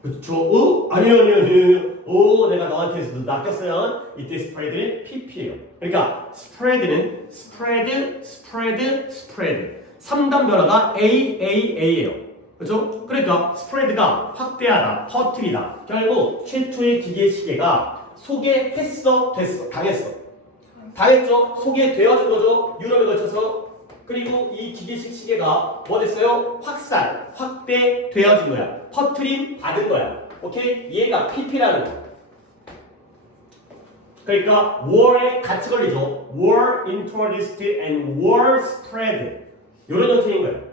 그렇죠? 아니요. 내가 너한테서 낚였어요. 이때 spread는 PP예요. 그러니까 spread는 spread 3단 변화가 AAA예요. 그렇죠? 그러니까 스프레드가 확대하다, 퍼뜨리다. 결국 최초의 기계시계가 소개했어, 됐어, 당했어. 당했죠? 소개되어진 거죠? 유럽에 걸쳐서. 그리고 이 기계식 시계가 뭐 됐어요? 확대되어진 거야. 퍼뜨림 받은 거야. 오케이? 얘가 PP라는 거. 그러니까 war에 같이 걸리죠. war introduced and war spread. 이런 형태인 거예요.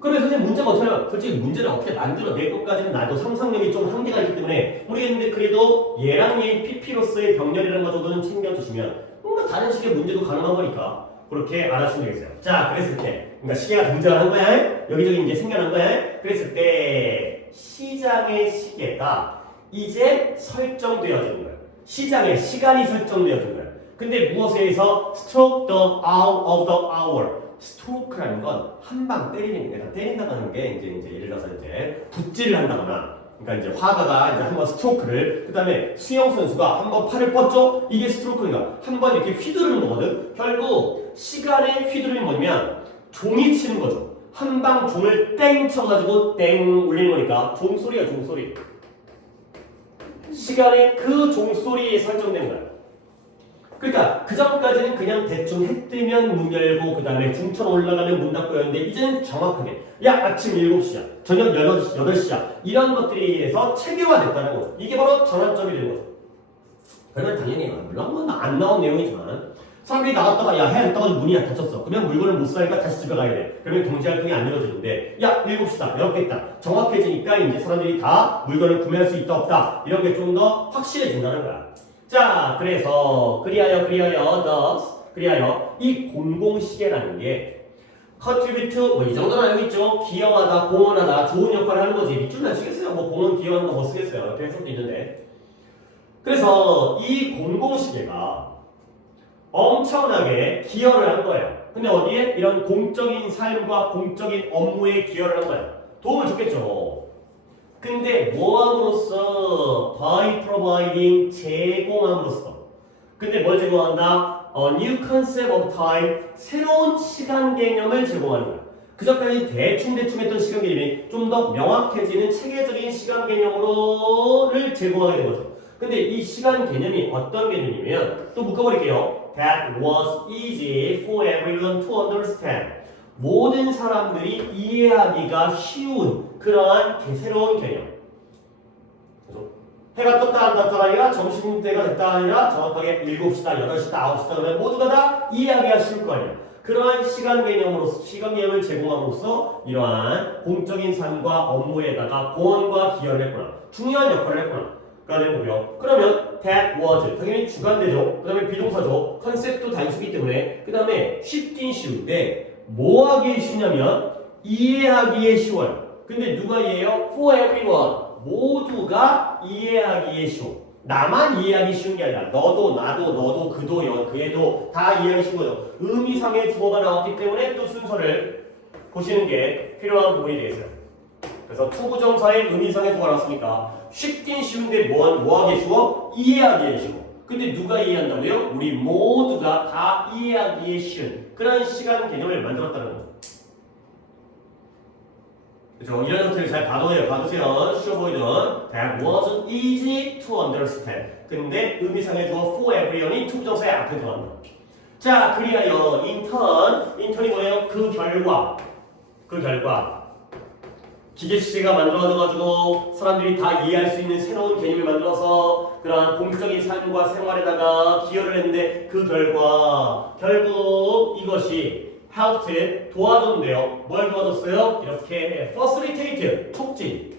그러면 선생님 문제가 어떻게 하면 솔직히 문제를 어떻게 만들어낼 것까지는 나도 상상력이 좀 한계가 있기 때문에 모르겠는데 그래도 얘랑 얘 PP로서의 병렬이라는 거 정도는 챙겨주시면 뭔가 다른 식의 문제도 가능한 거니까 그렇게 알아주시면 되겠어요. 자 그랬을 때 그러니까 시계가 등장을 한 거야. 여기저기 이제 생겨난 거야. 그랬을 때 시장의 시계가 이제 설정되어지는 거예요. 시장의 시간이 설정되어진 거예요. 근데 무엇에 의해서 stroke the out of the hour 스트로크라는 건 한 방 때리는 게 내가 때린다고 하는 게 이제 예를 들어서 이제 붓질을 한다거나 그러니까 이제 화가가 이제 한번 스트로크를 그다음에 수영 선수가 한번 팔을 뻗죠. 이게 스트로크니까 한번 이렇게 휘두르는 거거든. 결국 시간의 휘두르는 뭐냐면 종이 치는 거죠. 한 방 종을 땡 쳐가지고 땡 울리는 거니까 종소리야 종소리. 시간의 그 종소리에 설정된 거야. 그러니까 그 전까지는 그냥 대충 해 뜨면 문 열고 그 다음에 중천 올라가면 문 닫고였는데 이제는 정확하게 야 아침 7시야 저녁 8시야 이런 것들에 의해서 체계화됐다는 거죠. 이게 바로 전환점이 되는 거죠. 그러면 당연히 물론 안 나온 내용이지만 사람들이 나갔다가 야 해 안 떠가지고 문이 닫혔어. 그러면 물건을 못 사니까 다시 집에 가야 돼. 그러면 경제활동이 안 이루어지는데 야 7시다 열었겠다 정확해지니까 이제 사람들이 다 물건을 구매할 수 있다 없다 이런 게 좀 더 확실해진다는 거야. 자, 그래서 그리하여 이 공공시계라는 게 컨트리뷰트 뭐 이 정도는 알고 있죠. 기여하다, 공헌하다, 좋은 역할을 하는 거지. 밑줄은 안 치겠어요. 뭐 공헌 기여하는 거 뭐 쓰겠어요. 옆에 해석도 있는데. 그래서 이 공공시계가 엄청나게 기여를 한 거예요. 근데 어디에? 이런 공적인 삶과 공적인 업무에 기여를 한 거예요. 도움을 줬겠죠. 근데 뭐함으로써 by providing 제공함으로써 근데 뭘 제공한다? A new concept of time 새로운 시간 개념을 제공하는 거야. 그전까지 대충 했던 시간 개념이 좀 더 명확해지는 체계적인 시간 개념으로를 제공하게 된 거죠. 근데 이 시간 개념이 어떤 개념이면 또 묶어버릴게요. That was easy for everyone to understand. 모든 사람들이 이해하기가 쉬운 그러한 새로운 개념. 그래서 해가 떴다 안 떴다 아니라 점심때가 됐다 아니라 정확하게 7시다 8시다 9시다 그러면 모두가 다 이해하기가 쉬울 거 아니야. 그러한 시간 개념을 제공함으로써 이러한 공적인 삶과 업무에다가 공헌과 기여를 했구나. 중요한 역할을 했구나. 가 되는 거고요. 그러면 that was 당연히 주관대죠. 그 다음에 비동사죠. 컨셉도 단수기 때문에 그 다음에 쉽긴 쉬운데 뭐 하기에 쉽냐면 이해하기에 쉬워요. 근데 누가 이해해요? For everyone. 모두가 이해하기에 쉬워. 나만 이해하기 쉬운 게 아니라 너도 나도 너도 그도 그애도 다 이해하기 쉬운 거죠. 의미상의 주어가 나왔기 때문에 또 순서를 보시는 게 필요한 부분이 되겠어요. 그래서 투부정사의 의미상의 주어가 나왔으니까 쉽긴 쉬운데 뭐 하기에 쉬워? 이해하기에 쉬워. 근데 누가 이해한다고요? 우리 모두가 다 이해하기에 쉬운 그런 시간 개념을 만들었다는 거죠. 그렇죠? 이런 것들을 잘 봐두세요. 쉬워 보이던 That wasn't easy to understand. 근데 의미상의 주어 for everyone이 투부정사의 앞에 들어간다. 자, 그리하여 인턴이 뭐예요? 그 결과 기계시제가 만들어져가지고 사람들이 다 이해할 수 있는 새로운 개념을 만들어서 그러한 공적인 삶과 생활에다가 기여를 했는데 그 결과 결국 이것이 helped 도와줬는데요. 뭘 도와줬어요? 이렇게 facilitate 촉진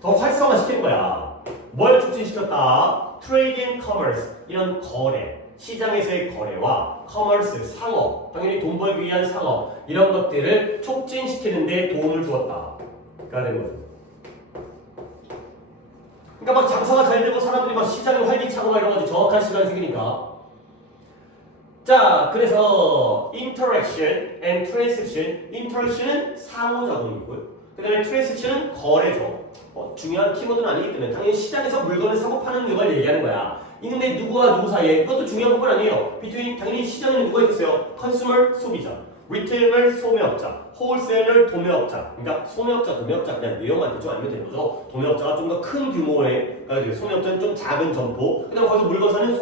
더 활성화시키는 거야. 뭘 촉진시켰다? Trade and commerce 이런 거래 시장에서의 거래와 커머스 상업 당연히 돈 벌기 위한 상업 이런 것들을 촉진시키는 데 도움을 주었다. 가 된 거죠. 그러니까 막 장사가 잘 되고 사람들이 막 시장에 활기차고 막 이런 거지 정확한 시간이 생기니까. 자, 그래서 interaction and transaction. interaction은 상호작용이고요. 그 다음에 transaction은 거래죠. 중요한 키워드는 아니기 때문에 당연히 시장에서 물건을 사고 파는 걸 얘기하는 거야. 근데 누구와 누구 사이에 이것도 중요한 부분 아니에요. between 당연히 시장에는 누가 있겠어요? consumer 소비자, retailer 소매업자, wholesaler 도매업자. 그러니까 소매업자, 도매업자 그냥 내용만 대충 알면 되는 거죠. 도매업자가 좀 더 큰 규모의, 그러니까 소매업자는 좀 작은 점포. 그다음 거기서 물건 사는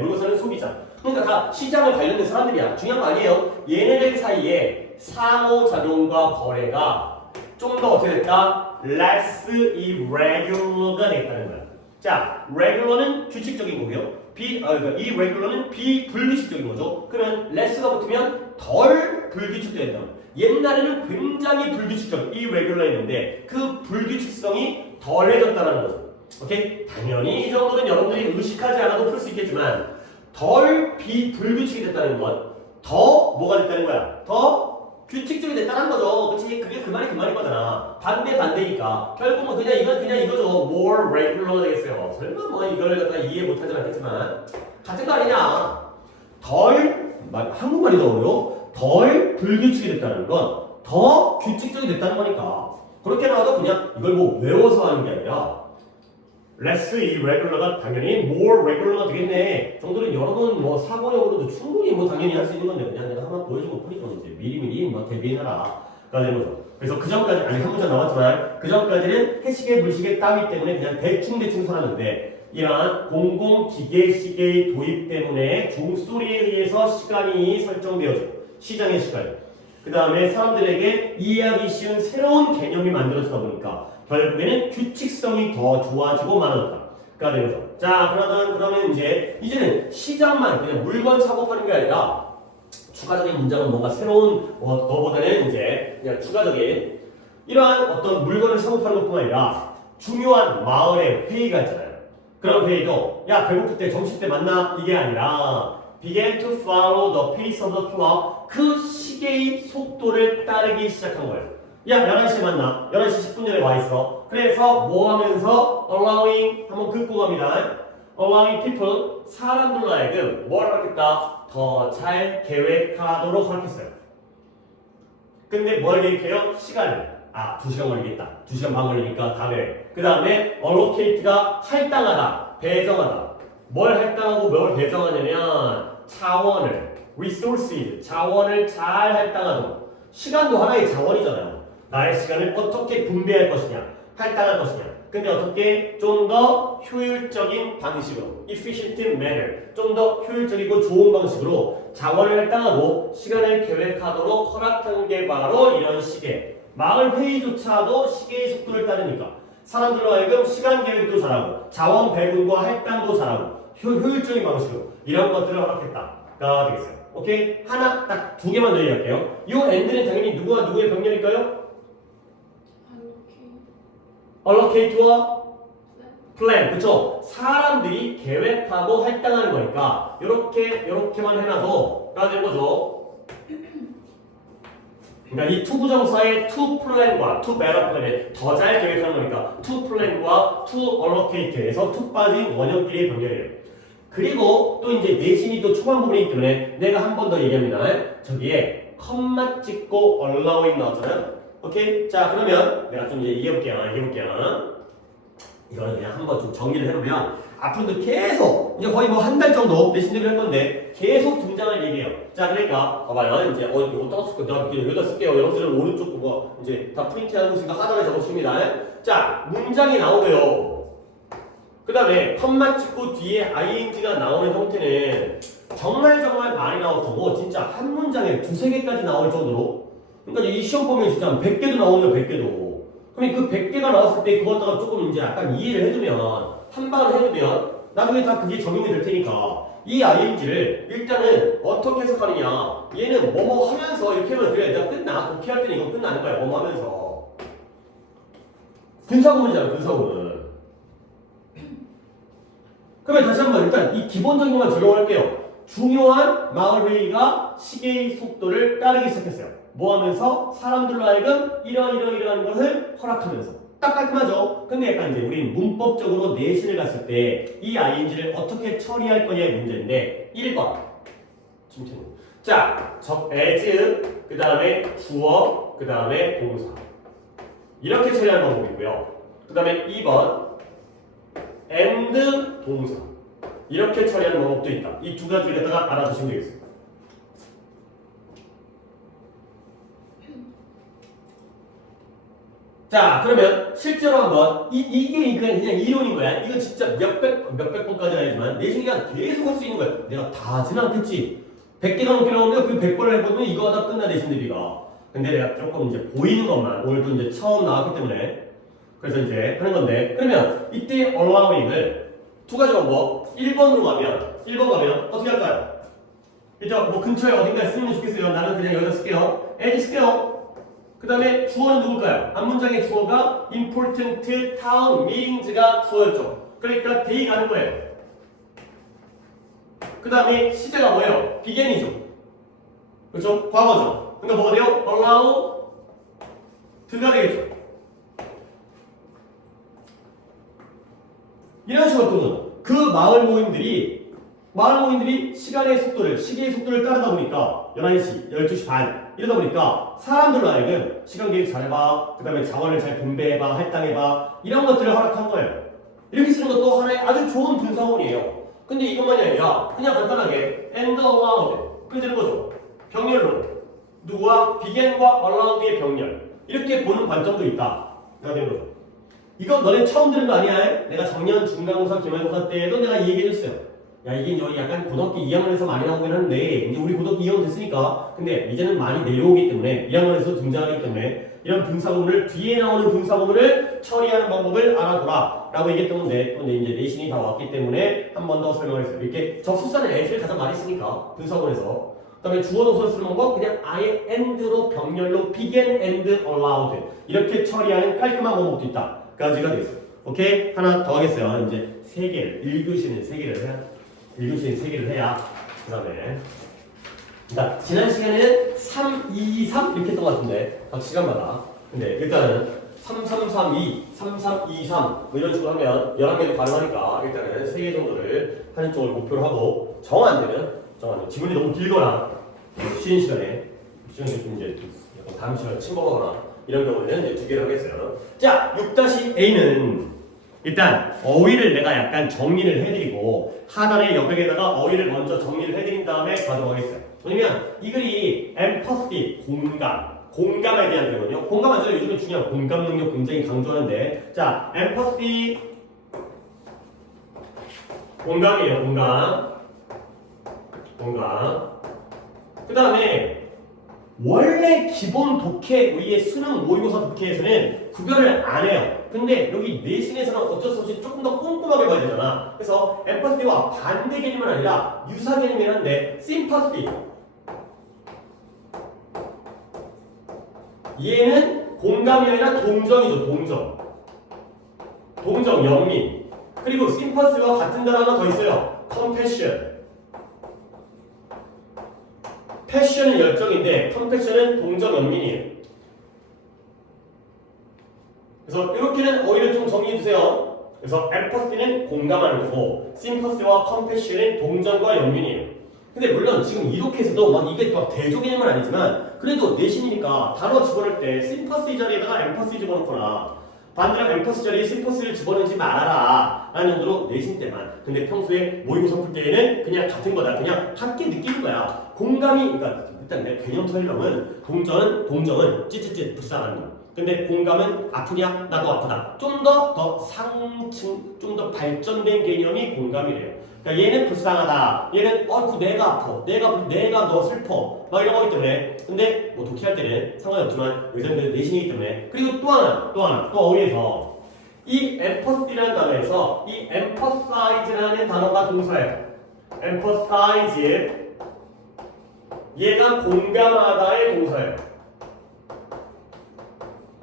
물건 사는 소비자. 그러니까 다 시장에 관련된 사람들이야. 중요한 거 아니에요. 얘네들 사이에 상호작용과 거래가 좀 더 어떻게 될까? less irregular가 되겠다는 거야. 자, regular는 규칙적인 거고요. irregular는 비불규칙적인 거죠. 그러면 less가 붙으면 덜 불규칙적이다. 옛날에는 굉장히 불규칙적, irregular했는데 그 불규칙성이 덜해졌다는 거죠. 오케이? 당연히 이 정도는 여러분들이 의식하지 않아도 풀 수 있겠지만 덜 불규칙이 됐다는 건 더 뭐가 됐다는 거야? 더 규칙적이 됐다는 거죠. 그치? 그게 그 말인 거잖아. 반대니까. 결국은 그냥 이거죠. more regular가 되겠어요. 설마 뭐 이걸 갖다가 이해 못하진 않겠지만. 같은 거 아니냐. 한국말이 더 어려워. 덜 불규칙이 됐다는 건 더 규칙적이 됐다는 거니까. 그렇게 나와도 그냥 이걸 뭐 외워서 하는 게 아니라 less irregular가 당연히 more regular가 되겠네. 정도는 여러분 뭐 사고력으로도 충분히 뭐 당연히 할 수 있는 건데 그냥 내가 한번 보여주고 뿐이죠. 이제 미리미리 막 대비해놔라. 가 되는 거죠. 그래서 그 전까지 아직 한 문장 남았지만 그 전까지는 해시계 물시계 따위 때문에 그냥 대충 살았는데 이러한 공공기계시계의 도입 때문에 종소리에 의해서 시간이 설정되어지고 시장의 시간 그 다음에 사람들에게 이해하기 쉬운 새로운 개념이 만들어지다 보니까 결국에는 규칙성이 더 좋아지고 많아졌다가 되는 거죠. 자, 그러면 이제는 시장만 그냥 물건 사고 파는 게 아니라 추가적인 문장은 뭔가 새로운 거보다는 이제 그냥 추가적인 이러한 어떤 물건을 사고 파는 것뿐만 아니라 중요한 마을의 회의가 있잖아요. 그런 회의도 야 배고플 때 점심 때 만나 이게 아니라 began to follow the pace of the clock 그 시계의 속도를 따르기 시작한 거예요. 야 11시에 만나 11시 10분 전에 와 있어. 그래서 뭐 하면서 allowing 한번 긋고 갑니다. allowing people 사람들로 하여금 뭘 하겠다 더 잘 계획하도록 하겠어요. 근데 뭘 계획해요? 시간을 2시간 걸리겠다 2시간 반 걸리니까 다 계획. 그 다음에 allocate가 할당하다 배정하다. 뭘 할당하고 뭘 배정하냐면 자원을 resources 자원을 잘 할당하도록. 시간도 하나의 자원이잖아요. 나의 시간을 어떻게 분배할 것이냐 할당할 것이냐. 근데 어떻게 좀 더 효율적인 방식으로 efficient manner 좀 더 효율적이고 좋은 방식으로 자원을 할당하고 시간을 계획하도록 허락한 게 바로 이런 시계. 마을 회의조차도 시계의 속도를 따르니까 사람들로 하여금 시간 계획도 잘하고 자원 배분과 할당도 잘하고 효율적인 방식으로 이런 것들을 허락했다가 되겠어요. 오케이? 하나 딱 2개만 더 얘기할게요. 이 and는 당연히 누구와 누구의 병렬일까요? allocate와 plan, 그쵸? 사람들이 계획하고 할당하는 거니까 요렇게만 해놔도 가 되는 거죠. 그러니까 이 투부정사의 to plan과 to better plan에 더 잘 계획하는 거니까 to plan과 to allocate에서 to 빠진 원형끼리의 병렬이에요. 그리고 또 이제 내신이 또 초반 부분이기 때문에 내가 한 번 더 얘기합니다. 저기에 컴마 찍고 allowing 나왔잖아요. 오케이? 자, 그러면 내가 좀 이제 이해해볼게요. 이거는 그냥 한번 좀 정리를 해놓으면 앞으로도 계속 이제 거의 뭐 한 달 정도 내신대로 할 건데 계속 등장할 얘기예요. 자, 그러니까 봐봐요. 이제 이거 떠쓸 거 내가 여기다 쓸게요. 여러분들은 오른쪽 거 이제 다 프린트하고 있으니까 하단에 적어줍니다. 자, 문장이 나오고요. 그 다음에 컴마 찍고 뒤에 ing가 나오는 형태는 정말 많이 나와서 뭐 진짜 한 문장에 두세 개까지 나올 정도로, 그러니까 이 시험 보면 진짜 100개도 나오면 100개도. 그럼 그 100개가 나왔을 때 그것다가 조금 이제 약간 이해를 해두면, 한 방을 해두면 나중에 다 그게 적용이 될 테니까 이 ing를 일단은 어떻게 해석하느냐, 얘는 뭐뭐 하면서 이렇게 하면 그래 내가 끝나, 독해할 때는 이거 끝나는 거야. 뭐뭐 하면서 분사구문이잖아. 분사구문. 그러면 다시 한번 일단 이 기본적인 것만 적용할게요. 중요한 마을 회의가 시계의 속도를 따르기 시작했어요. 뭐 하면서? 사람들로 하여금 이러이러이러한 것을 허락하면서. 딱 깔끔하죠? 근데 약간 이제 우린 문법적으로 내신을 갔을 때 이 ing를 어떻게 처리할 거냐의 문제인데 1번 자, as 그 다음에 주어 그 다음에 동사 이렇게 처리하는 방법이고요. 그 다음에 2번 and 동사 이렇게 처리하는 방법도 있다. 이 두 가지를 갖다가 알아두시면 되겠습니다. 자, 그러면 실제로 한번 이게 그냥 이론인 거야. 이거 진짜 몇백 번까지는 아니지만 내신이가 계속 할 수 있는 거야. 내가 다 하지는 않겠지. 100개가 넘게 나오면 그 100번을 해보면 이거 하다 끝나 내신 대비가. 근데 내가 조금 이제 보이는 것만 오늘도 이제 처음 나왔기 때문에 그래서 이제 하는 건데, 그러면 이때 allowing을 두 가지 방법. 1번으로 가면 1번 가면 어떻게 할까요? 일단 뭐 근처에 어딘가에 쓰면 좋겠어요. 나는 그냥 여기다 쓸게요. as 쓸게요. 그 다음에 주어는 누굴까요? 앞문장의 주어가 important town meetings가 주어였죠. 그러니까 they 가는 거예요. 그 다음에 시제가 뭐예요? begin이죠. 그렇죠? 과거죠. 그러니까 뭐가 돼요? allow 드가 되겠죠. 이런 식으로 또는 그 마을 모임들이 시간의 속도를, 시계의 속도를 따르다 보니까 11시, 12시 반 이러다 보니까 사람들로 하여금 시간 계획 잘해봐, 그 다음에 자원을 잘 분배해봐, 할당해봐 이런 것들을 허락한 거예요. 이렇게 쓰는 것도 하나의 아주 좋은 분사원이에요. 근데 이것만이 아니라 그냥 간단하게 and allowed 그게 되는 거죠. 병렬로 누구와 begin과 allowed의 병렬 이렇게 보는 관점도 있다. 가 되는 거죠. 이거 너네 처음 들은 거 아니야? 내가 작년 중간고사, 기말고사 때에도 내가 이 얘기 해줬어요. 야, 이게 이제 약간 고등학교 2학년에서 많이 나오긴 하는데 이제 우리 고등학교 2학년 됐으니까 근데 이제는 많이 내려오기 때문에 2학년에서 등장하기 때문에 이런 분사구문을 뒤에 나오는 분사구문을 처리하는 방법을 알아둬라 라고 얘기했던 건데, 근데 이제 내신이 다 왔기 때문에 한 번 더 설명을 했어요. 이렇게 접속사는 as를 가장 많이 쓰니까 분사구문에서 그 다음에 주어 동사를 쓰는 방법 그냥 아예 and로 병렬로 begin and allowed 이렇게 처리하는 깔끔한 방법도 있다. 까지가 되겠어요. 오케이? 하나 더 하겠어요. 이제 3개를 1교시는 3개를 해야 1교시는 3개를 해야 그 다음에 그러니까 지난 시간에는 3, 2, 3 이렇게 했던 것 같은데 각 시간마다 근데 일단은 3, 3, 3, 2, 3, 3, 2, 3 뭐 이런 식으로 하면 11개도 가능하니까 일단은 3개 정도를 하는 쪽을 목표로 하고 정 안 되면 지문이 너무 길거나 쉬는 시간에 이제 약간 다음 시간에 침범하거나 이런 경우는 이제 2개를 하겠어요. 자, 6-A는 일단 어휘를 내가 약간 정리를 해드리고 하단의 옆에다가 어휘를 먼저 정리를 해드린 다음에 가져가겠어요. 왜냐면 이 글이 empathy, 공감에 대한 거거든요. 공감 완전 요즘에 중요한 공감 능력 굉장히 강조하는데, 자, empathy 공감이에요. 공감. 그 다음에 원래 기본 독해, 우리의 수능 모의고사 독해에서는 구별을 안 해요. 근데 여기 내신에서는 어쩔 수 없이 조금 더 꼼꼼하게 봐야 되잖아. 그래서 empathy와 반대 개념은 아니라 유사 개념이긴 한데 sympathy 얘는 공감이 아니라 동정이죠. 동정, 연민. 그리고 sympathy와 같은 단어 하나 더 있어요. compassion. 패션은 열정인데 컴패션은 동정 연민이에요. 그래서 이렇게는 어휘를 좀 정리해주세요. 그래서 empathy는 공감하는 거고 sympathy와 compassion은 동정과 연민이에요. 근데 물론 지금 이독해서도 막 이게 막 대조 개념은 아니지만 그래도 내신이니까 단어 집어넣을 때 sympathy 자리에다가 empathy 집어넣거나 반대로 엠퍼스 자리에 심퍼스를 집어넣지 말아라 라는 정도로 내신 때만. 근데 평소에 모의고사 풀 때에는 그냥 같은 거다. 그냥 함께 느끼는 거야. 공감이, 그러니까 일단 내 개념 설명은 동정은 찌찌찌 불쌍한 놈. 근데 공감은 아프냐? 나도 아프다. 좀 더 상층, 좀 더 발전된 개념이 공감이래요. 그러니까 얘는 불쌍하다. 얘는 내가 아파. 내가 너 슬퍼. 막 이런 거기 때문에. 근데 뭐 독해할 때는 상관이 없지만 의사들 내신이기 때문에. 그리고 또 하나 또 어휘에서 이 empathy라는 단어에서 이 emphasize라는 단어가 동사예요. emphasize 얘가 공감하다의 동사예요.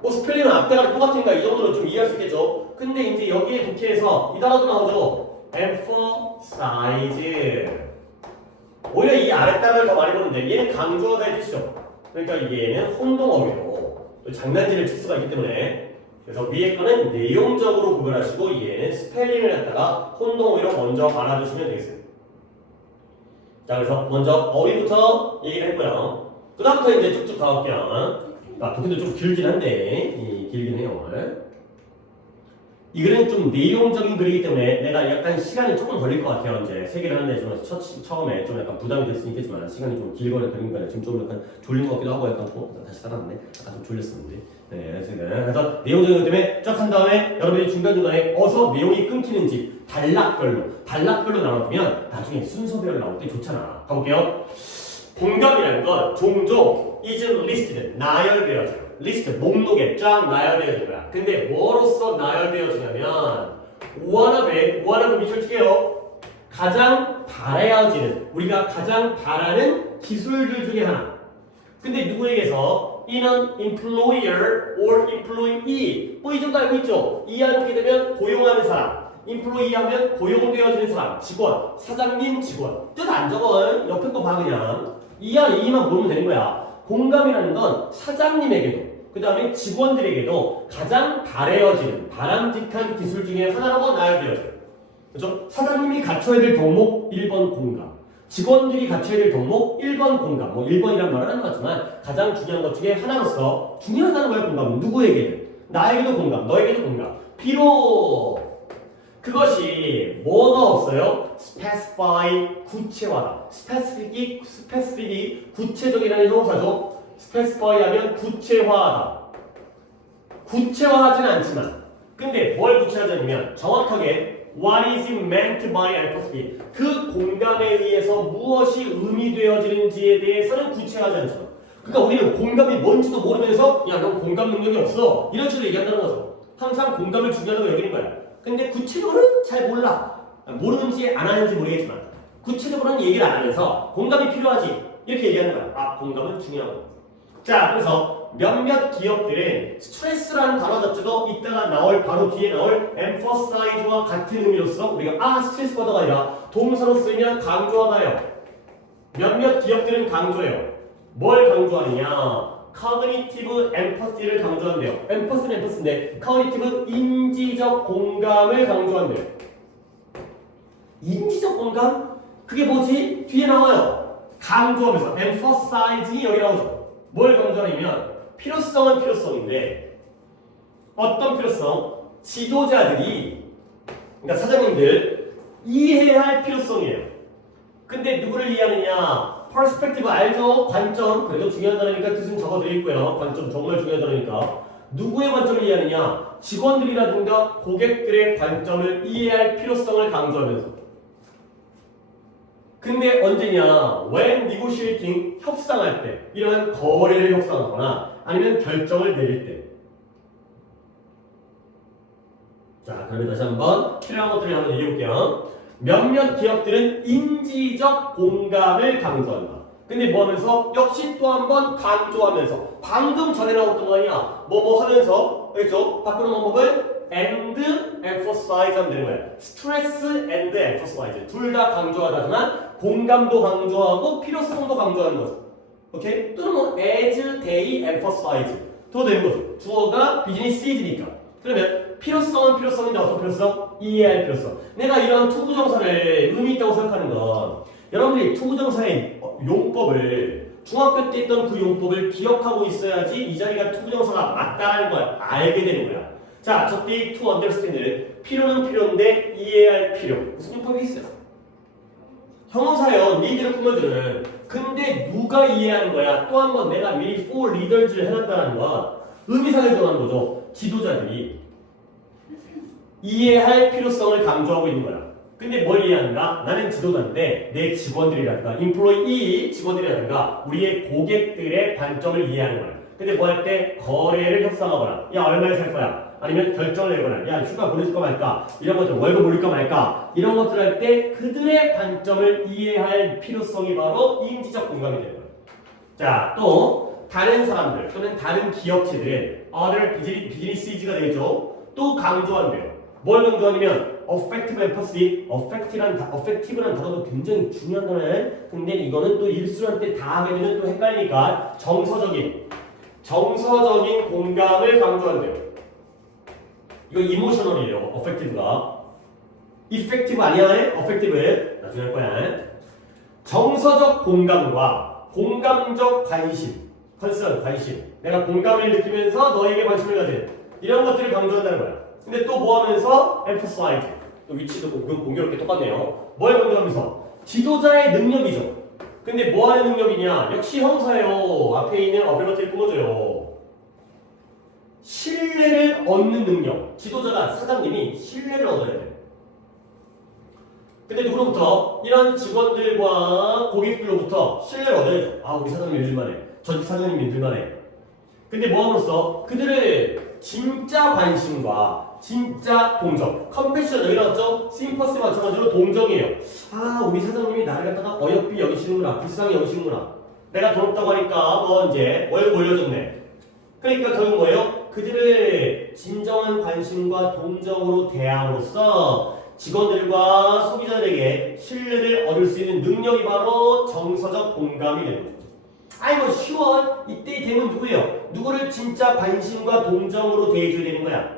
뭐 스펠링은 앞대가 똑같으니까 이 정도는 좀 이해할 수 있겠죠. 근데 이제 여기에 독해에서 이 단어도 나오죠. emphasize. 오히려 이 아랫단어를 더 많이 보는데 얘는 강조하다의 뜻이죠. 그러니까 얘는 혼동어휘로 장난질을 칠 수가 있기 때문에 그래서 위에 거는 내용적으로 구별하시고 얘는 스펠링을 갖다가 혼동어휘로 먼저 알아두시면 되겠어요. 자, 그래서 먼저 어휘부터 얘기를 했고요. 그 다음부터 이제 쭉쭉 가볼게요. 독해도 좀 길긴 한데 길긴 해요. 이 글은 좀 내용적인 글이기 때문에 내가 약간 시간이 조금 걸릴 것 같아요. 이제 세 개를 하는데 좀 처음에 좀 약간 부담이 될 수 있겠지만 시간이 좀 길거나 그러니까 지금 좀 약간 졸린 것 같기도 하고 약간 다시 살았네. 약간 좀 졸렸었는데. 네, 그래서 내용적인 것 때문에 쫙 한 다음에 여러분이 중간중간에 어서 내용이 끊기는지 단락별로 나눠두면 나중에 순서별로 나올 때 좋잖아. 가볼게요. 공감이라는 건 종종 is listed, 나열되어져요. 리스트, 목록에 쫙 나열되어진 거야. 근데 뭐로써 나열되어지냐면 원어가 미쳐줄게요. 가장 바라야지는 우리가 가장 바라는 기술들 중에 하나. 근데 누구에게서 in an employer or employee 뭐 이 정도 알고 있죠? 이해하게 되면 고용하는 사람, employee 하면 고용되어지는 사람, 직원, 사장님, 직원. 뜻 안 적어. 옆에 거 봐 그냥. 이만 모르면 되는 거야. 공감이라는 건 사장님에게도 그 다음에 직원들에게도 가장 바람직한 기술 중에 하나라고 나열되어져요. 그렇죠? 사장님이 갖춰야 될 덕목 1번 공감, 직원들이 갖춰야 될 덕목 1번 공감. 뭐 1번이란 말은 하는 것 같지만 가장 중요한 것 중에 하나로서 중요하다는 거예요. 공감은 누구에게든 나에게도 공감, 너에게도 공감. 비록 그것이 뭐가 없어요? specify 구체화다. specific이 구체적이라는 형사죠. specify 하면 구체화하다. 구체화하지는 않지만 근데 뭘 구체화하자면 정확하게 what is meant by empathy 그 공감에 의해서 무엇이 의미되어지는지에 대해서는 구체화하지 않죠. 그러니까 우리는 공감이 뭔지도 모르면서 야, 너 공감 능력이 없어 이런 식으로 얘기한다는 거죠. 항상 공감을 중요하다고 여기는 거야. 근데 구체적으로는 잘 몰라. 모르는지 안 하는지 모르겠지만 구체적으로는 얘기를 안 하면서 공감이 필요하지 이렇게 얘기하는 거야. 아, 공감은 중요하고. 자, 그래서 몇몇 기업들은 스트레스라는 단어 자체도 이따가 바로 뒤에 나올 emphasize와 같은 의미로서 우리가 스트레스 받아가 아니라 동사로 쓰면 강조하나요. 몇몇 기업들은 강조해요. 뭘 강조하느냐? cognitive empathy를 강조한대요. empathy는 empathy인데 cognitive 인지적 공감을 강조한대요. 인지적 공감? 그게 뭐지? 뒤에 나와요. 강조하면서 emphasizing이 여기 나오죠. 뭘 강조하냐면 필요성은 필요성인데 어떤 필요성? 지도자들이 그러니까 사장님들 이해해야 할 필요성이에요. 근데 누구를 이해하느냐? 퍼스펙티브 알죠? 관점. 그래도 중요한 단어니까 뜻은 적어드리고요. 관점 정말 중요한 단어니까 누구의 관점을 이해하느냐? 직원들이라든가 고객들의 관점을 이해할 필요성을 강조하면서 근데 언제냐? when negotiating 협상할 때 이러한 거래를 협상하거나 아니면 결정을 내릴 때. 자, 그러면 다시 한번 필요한 것들을 한번 얘기해 볼게요. 몇몇 기업들은 인지적 공감을 강조한다. 근데 뭐 하면서? 역시 또 한 번 강조하면서 방금 전에 나왔던 거 아니야? 뭐 하면서 그렇죠? 바꾸는 방법은 and emphasize 하면 되는 거예요. stress and emphasize 둘 다 강조하다지만 공감도 강조하고 필요성도 강조하는 거죠. 오케이? 또는 뭐 as they emphasize 더 되는 거죠. 주어가 비즈니스 시즈니까. 그러면 필요성은 필요성인데 어떤 필요성? 이해할 필요성. 내가 이런 투부정사를 의미 있다고 생각하는 건 여러분들이 투부정사의 용법을 중학교 때 있던 그 용법을 기억하고 있어야지 이 자리가 투부정사가 맞다라는 걸 알게 되는 거야. 자, 적디 to understand는 필요는 필요인데 이해할 필요. 무슨 문법이 있어요? 형용사요. need를 꾸며주는. 근데 누가 이해하는 거야? 또 한 번 내가 미리 for leaders를 해놨다는 건 의미상을 정하는 거죠. 지도자들이 이해할 필요성을 강조하고 있는 거야. 근데 뭘 이해한다? 나는 지도자인데 내 직원들이라든가 employee 직원들이라든가 우리의 고객들의 관점을 이해하는 거야. 근데 뭐 할 때 거래를 협상하거나 야 얼마에 살 거야? 아니면 결정을 내거나 야 휴가 보내줄까 말까? 이런 것들 월급 올릴까 말까? 이런 것들 할 때 그들의 관점을 이해할 필요성이 바로 인지적 공감이 되는 거야. 자, 또 다른 사람들 또는 다른 기업체들은 other business가 되겠죠. 또 강조한대요. 뭘 강조하냐면 affective empathy, affective란 단어도 굉장히 중요한 단어예요. 근데 이거는 또 일수할 때 다 하게 되면 또 헷갈리니까 정서적인 공감을 강조한대요. 이거 이모셔널이에요. affective가 effective 아니야? affective 나중에 할 거야. 정서적 공감과 공감적 관심, 관심. 내가 공감을 느끼면서 너에게 관심을 가진 이런 것들을 강조한다는 거야. 근데 또 뭐 하면서 emphasize 또 위치도 공교롭게 똑같네요. 뭘 강조하면서 지도자의 능력이죠. 근데 뭐 하는 능력이냐? 역시 형사예요. 앞에 있는 어빌러티를 뿜어줘요. 신뢰를 얻는 능력. 지도자가 사장님이 신뢰를 얻어야 돼. 근데 누구로부터? 이런 직원들과 고객들로부터 신뢰를 얻어야죠. 아 우리 사장님 믿을만해. 저 사장님 믿을만해. 근데 뭐 함으로써 그들을 진짜 관심과 진짜 동정, 컴패션 여기 나왔죠? 심퍼시 마찬가지로 동정이에요. 아 우리 사장님이 나를 갖다가 어여삐 여기시는구나, 불쌍히 여기시는구나. 내가 돈 없다고 하니까 뭐 이제 월급 올려줬네. 그러니까 결국 뭐예요? 그들을 진정한 관심과 동정으로 대함으로써 직원들과 소비자들에게 신뢰를 얻을 수 있는 능력이 바로 정서적 공감이 되는 거죠. 아이 뭐 쉬워. 이때 되면 누구예요? 누구를 진짜 관심과 동정으로 대해줘야 되는 거야.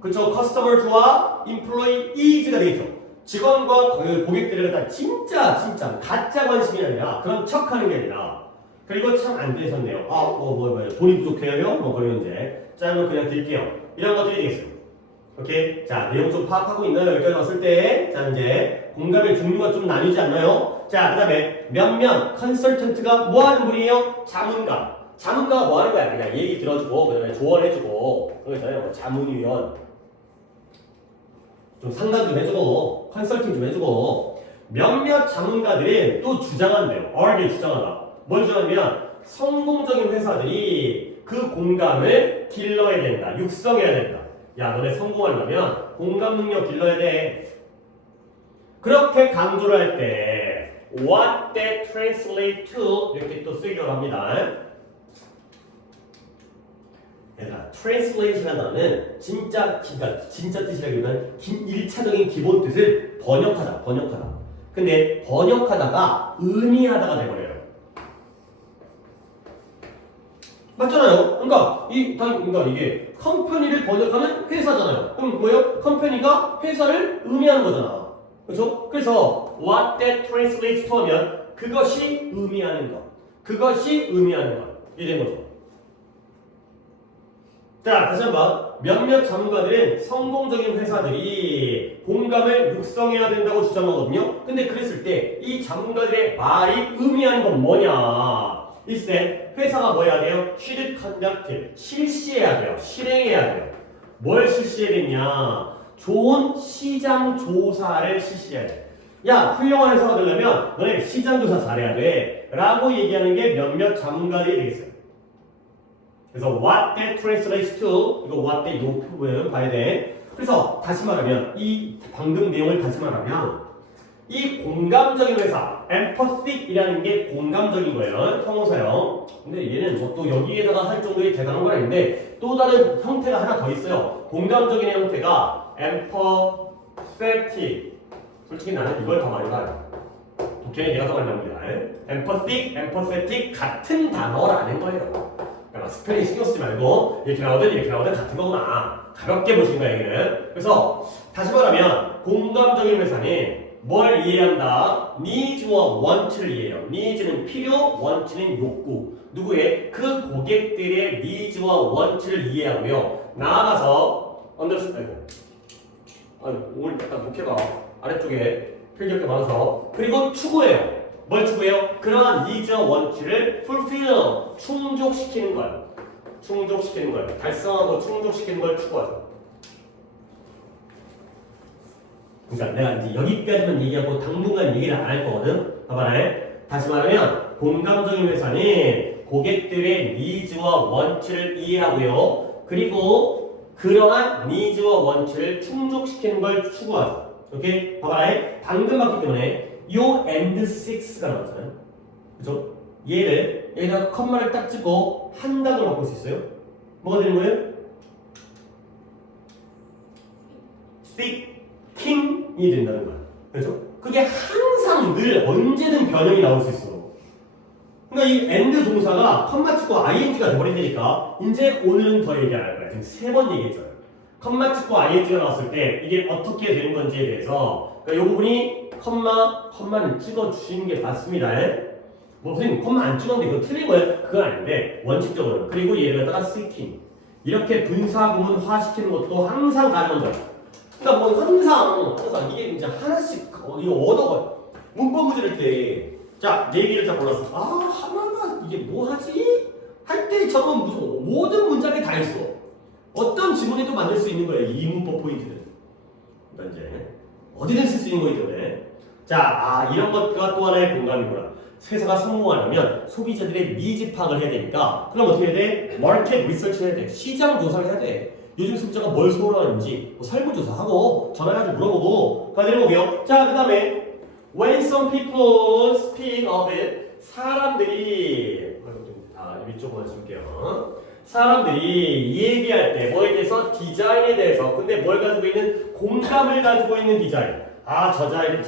그쵸? 커스터머즈와 employees가 되겠죠. 직원과 고객들을 갖다 진짜 가짜 관심이 아니라 그런 척하는 게 아니라 그리고 참 안 되셨네요. 뭐 돈이 부족해요? 뭐 그러면 이제 짜면 그냥 드릴게요. 이런 것들이 되겠어요. 오케이? 자, 내용 좀 파악하고 있나요? 여기까지 왔을 때. 자, 이제 공감의 종류가 좀 나뉘지 않나요? 자, 그 다음에 몇몇 컨설턴트가 뭐 하는 분이에요? 자문가가 뭐 하는 거야? 그냥 얘기 들어주고, 그 다음에 조언해주고, 그러잖아요. 자문위원. 좀 상담 좀 해주고, 컨설팅 좀 해주고, 몇몇 자문가들은 또 주장한대요. 주장하다. 뭘 주장하냐면, 성공적인 회사들이 그 공감을 길러야 된다. 육성해야 된다. 야, 너네 성공하려면 공감 능력 길러야 돼. 그렇게 강조를 할 때 what that translate to 이렇게 또 쓰기로 합니다. 얘들아, translate라는 단어는 진짜 뜻이라기보다는 1차적인 기본 뜻을 번역하다. 근데 번역하다가 의미하다가 돼버려요. 맞잖아요. 그러니까 이게 컴퍼니를 번역하면 회사잖아요. 그럼 뭐예요? 컴퍼니가 회사를 의미하는 거잖아. 그렇죠? 그래서 what that translates to 하면 그것이 의미하는 것. 이게 된 거죠. 자, 다시 한번 몇몇 전문가들은 성공적인 회사들이 공감을 육성해야 된다고 주장하거든요. 근데 그랬을 때 이 전문가들의 말이 의미하는 건 뭐냐? 일세 회사가 뭐 해야 돼요? should conduct 실시해야 돼요. 실행해야 돼요. 뭘 실시해야 되냐? 좋은 시장 조사를 실시해야 돼. 야, 훌륭한 회사가 되려면 너네 시장 조사 잘해야 돼. 라고 얘기하는 게 몇몇 전문가들이 되겠어요. 그래서 what that translates to 이거 what that 요 표현 봐야 돼. 그래서 다시 말하면 이 방금 내용을 다시 말하면 이 공감적인 회사 empathic이라는 게 공감적인 거예요. 형용사요. 근데 얘는 또 여기에다가 할 정도의 대단한 건 아닌데 또 다른 형태가 하나 더 있어요. 공감적인 형태가 empathetic. 솔직히 나는 이걸 더 많이 봐요. 오케이, 내가 더 많이 납니다. empathetic 같은 단어라는 거예요. 그러니까 스펠링 신경 쓰지 말고 이렇게 나오든 같은 거구나. 가볍게 보시는 거야, 여기는. 그래서 다시 말하면 공감적인 회사는 뭘 이해한다? 누가 needs와 want를 이해해요. needs는 필요, want는 욕구. 누구의? 그 고객들의 needs와 want를 이해하고요. 나아가서 오늘 약간 목회가 아래쪽에 필기할 게 많아서 그리고 추구해요. 뭘 추구해요? 그러한 needs와 want를 fulfill, 충족시키는 걸. 충족시키는 걸. 달성하고 충족시키는 걸 추구하죠. 그러니까 내가 이제 여기까지만 얘기하고 당분간 얘기를 안 할 거거든. 봐봐라. 다시 말하면 공감적인 회사는 고객들의 needs와 want를 이해하고요. 그리고 그러한 needs와 want를 충족시키는 걸 추구하죠. 오케이? 봐봐라. 방금 봤기 때문에 요 and 6가 나왔잖아요. 그죠? 얘를 여기다가 컴마를 딱 찍고 한 단어로 바꿀 수 있어요. 뭐가 되는 거예요? 킹이 된다는 거야. 그렇죠? 그게 항상 늘 언제든 변형이 나올 수 있어. 그러니까 이 and 동사가 컴마 찍고 ing가 돼버린다니까 이제 오늘은 더 얘기 안 할 거야. 지금 3번 얘기했잖아요. 컴마 찍고 ing가 나왔을 때 이게 어떻게 되는 건지에 대해서 그러니까 이 부분이 컴마는 찍어주시는 게 맞습니다. 뭐 선생님 컴마 안 찍었는데 그거 틀린 거예요? 그건 아닌데 원칙적으로는. 그리고 얘를 갖다가 seeking 이렇게 분사구문화시키는 것도 항상 가능한 거야. 그러니까 뭐 항상 이게 이제 하나씩 이거 얻어가 문법 문제를 때 자 4개를 다 골랐어. 하나가 이게 뭐 하지? 할 때 저건 무슨 모든 문장에 다 있어. 어떤 지문에도 만들 수 있는 거예요. 이 문법 포인트는. 그러니까 이제 어디든 쓸 수 있는 거기 때문에 자 이런 것과 또 하나의 공감이구나. 회사가 성공하려면 소비자들의 니즈 파악을 해야 되니까 그럼 어떻게 해야 돼? 마켓 리서치 해야 돼. 시장 조사를 해야 돼. 요즘 소비자가 뭘 소원하는지 뭐 설문조사하고 전화해가지고 물어보고 가드려보고요. 자 그 다음에 when some people speak of it 사람들이 이쪽으로 줄게요. 사람들이 얘기할 때 뭐에 대해서 디자인에 대해서 근데 뭘 가지고 있는 공감을 가지고 있는 디자인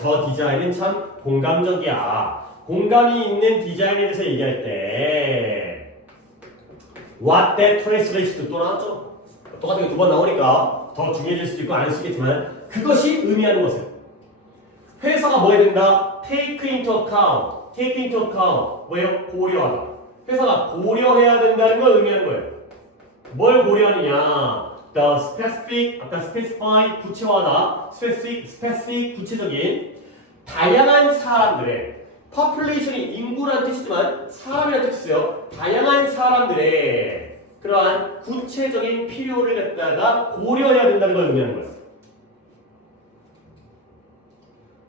저 디자인은 참 공감적이야. 공감이 있는 디자인에 대해서 얘기할 때 what that translation 또 나왔죠. 똑같은 게 2번 나오니까 더 중요해질 수도 있고 안 쓰겠지만 그것이 의미하는 것은 회사가 뭐 해야 된다? take into account 뭐예요? 고려하다. 회사가 고려해야 된다는 걸 의미하는 거예요. 뭘 고려하느냐? the specific, 아까 specify 구체화하다, specific 구체적인 다양한 사람들의 population이 인구라는 뜻이지만 사람이라는 뜻이 있어요. 다양한 사람들의 그러한 구체적인 필요를 갖다가 고려해야 된다는 걸 의미하는 거예요.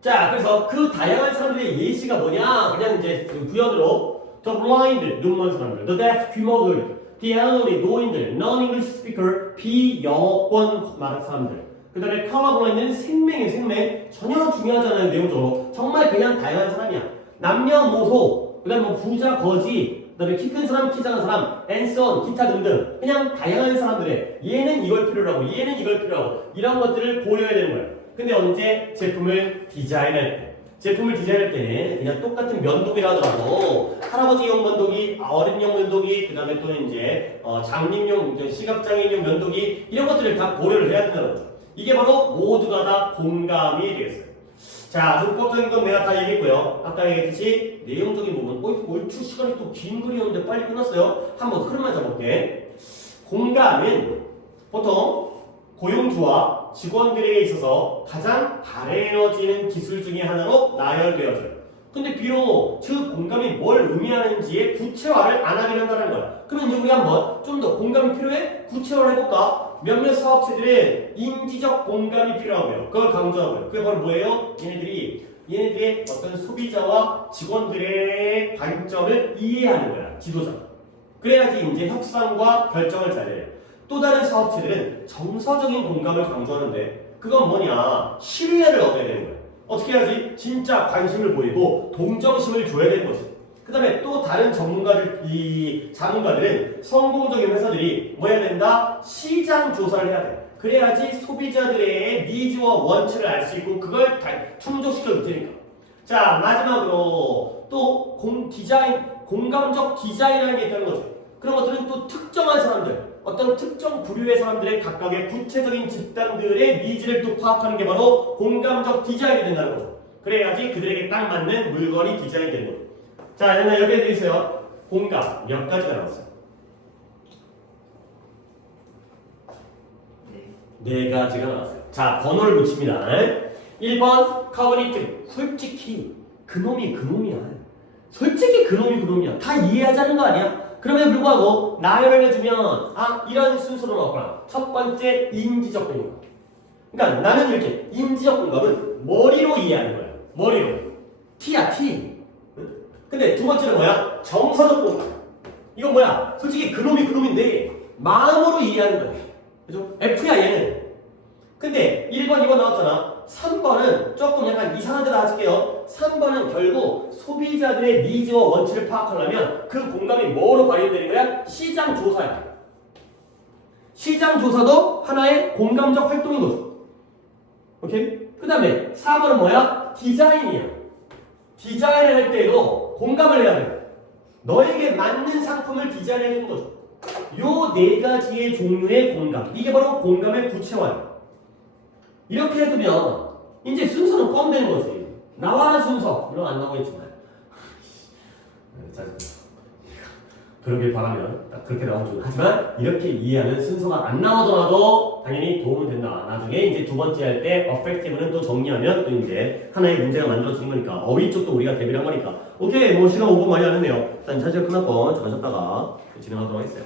자, 그래서 그 다양한 사람들의 예시가 뭐냐? 그냥 이제 부연으로 the blind, 눈먼 사람들, the deaf, 귀먹을, the elderly, 노인들, non-English speaker, 비영어권 말하는 사람들. 그 다음에 colorblind는 생명의 생명, 전혀 중요하지 않은 내용적으로 정말 그냥 다양한 사람이야. 남녀노소, 그 다음에 뭐 부자, 거지, 그 다음에 키 큰 사람, 키 작은 사람, 앤선, 기타 등등 그냥 다양한 사람들의 얘는 이걸 필요로 하고 얘는 이걸 필요로 하고 이런 것들을 고려해야 되는 거예요. 근데 언제 제품을 디자인할 때 제품을 디자인할 때는 그냥 똑같은 면도기라 하더라도 할아버지용 면도기, 어린용 면도기, 그 다음에 또 이제 장님용, 시각장애인용 면도기 이런 것들을 다 고려를 해야 된다는 거죠. 이게 바로 모두가 다 공감이 되겠어요. 자, 문법적인 건 내가 다 얘기했고요. 아까 얘기했듯이 내용적인 부분, 얼추 시간이 또 긴 글이었는데 빨리 끝났어요. 한번 흐름만 잡아볼게. 공감은 보통 고용주와 직원들에게 있어서 가장 바래어지는 기술 중에 하나로 나열되어져요. 근데 비록 그 공감이 뭘 의미하는지의 구체화를 안 하긴 한다는 거야. 그러면 이제 우리 한번 좀 더 공감이 필요해? 구체화를 해볼까? 몇몇 사업체들은 인지적 공감이 필요하고요. 그걸 강조하고요. 그게 바로 뭐예요? 얘네들의 어떤 소비자와 직원들의 관점을 이해하는 거야. 지도자. 그래야지 이제 협상과 결정을 잘 해요. 또 다른 사업체들은 정서적인 공감을 강조하는데 그건 뭐냐? 신뢰를 얻어야 되는 거예요. 어떻게 해야지? 진짜 관심을 보이고 동정심을 줘야 되는 거지. 그 다음에 또 다른 자문가들은 성공적인 회사들이 뭐 해야 된다? 시장 조사를 해야 돼. 그래야지 소비자들의 니즈와 원치를 알 수 있고 그걸 충족시켜 줄 테니까. 자, 마지막으로 또 공감적 디자인이라는 게 있다는 거죠. 그런 것들은 또 특정한 사람들, 어떤 특정 부류의 사람들의 각각의 구체적인 집단들의 니즈를 또 파악하는 게 바로 공감적 디자인이 된다는 거죠. 그래야지 그들에게 딱 맞는 물건이 디자인이 되는 거죠. 자, 얘는 여기에 되어 있어요. 공감 몇 가지가 나왔어요? 네 가지가 나왔어요. 자, 번호를 붙입니다. 1번 카버니트. 솔직히 그놈이야. 솔직히 그놈이야. 다 이해하자는 거 아니야? 그럼에도 불구하고 나열을 해주면 이런 순서로 나왔구나. 첫 번째 인지적 공감. 그러니까 나는 이렇게 인지적 공감은 머리로 이해하는 거야. 머리로. T야 T. 근데 두 번째는 뭐야? 정서적 공감. 이건 뭐야? 솔직히 그놈인데 마음으로 이해하는 거야. 그죠? F야 얘는. 근데 1번, 2번 나왔잖아. 3번은 조금 약간 이상한 데 나와줄게요. 3번은 결국 소비자들의 니즈와 원치를 파악하려면 그 공감이 뭐로 발휘되는 거야? 시장 조사야. 시장 조사도 하나의 공감적 활동인 거죠. 오케이? 그 다음에 4번은 뭐야? 디자인이야. 디자인을 할 때에도 공감을 해야 돼. 너에게 맞는 상품을 디자인해 주는 거죠. 요 네 가지의 종류의 공감. 이게 바로 공감의 구체화예요. 이렇게 해두면 이제 순서는 껌되는 거지. 나와라 순서. 물론 안 나오겠지만. 그러길 바라면 딱 그렇게 나오면 좋고. 하지만 이렇게 이해하면 순서가 안 나오더라도 당연히 도움은 된다. 나중에 이제 두 번째 할 때 affective는 또 정리하면 또 이제 하나의 문제가 만들어지는 거니까 어휘 쪽도 우리가 대비를 한 거니까. 오케이, 뭐 시간 5분 많이 안 했네요. 일단 차지가 끝났고 잠깐 쉬었다가 진행하도록 하겠어요.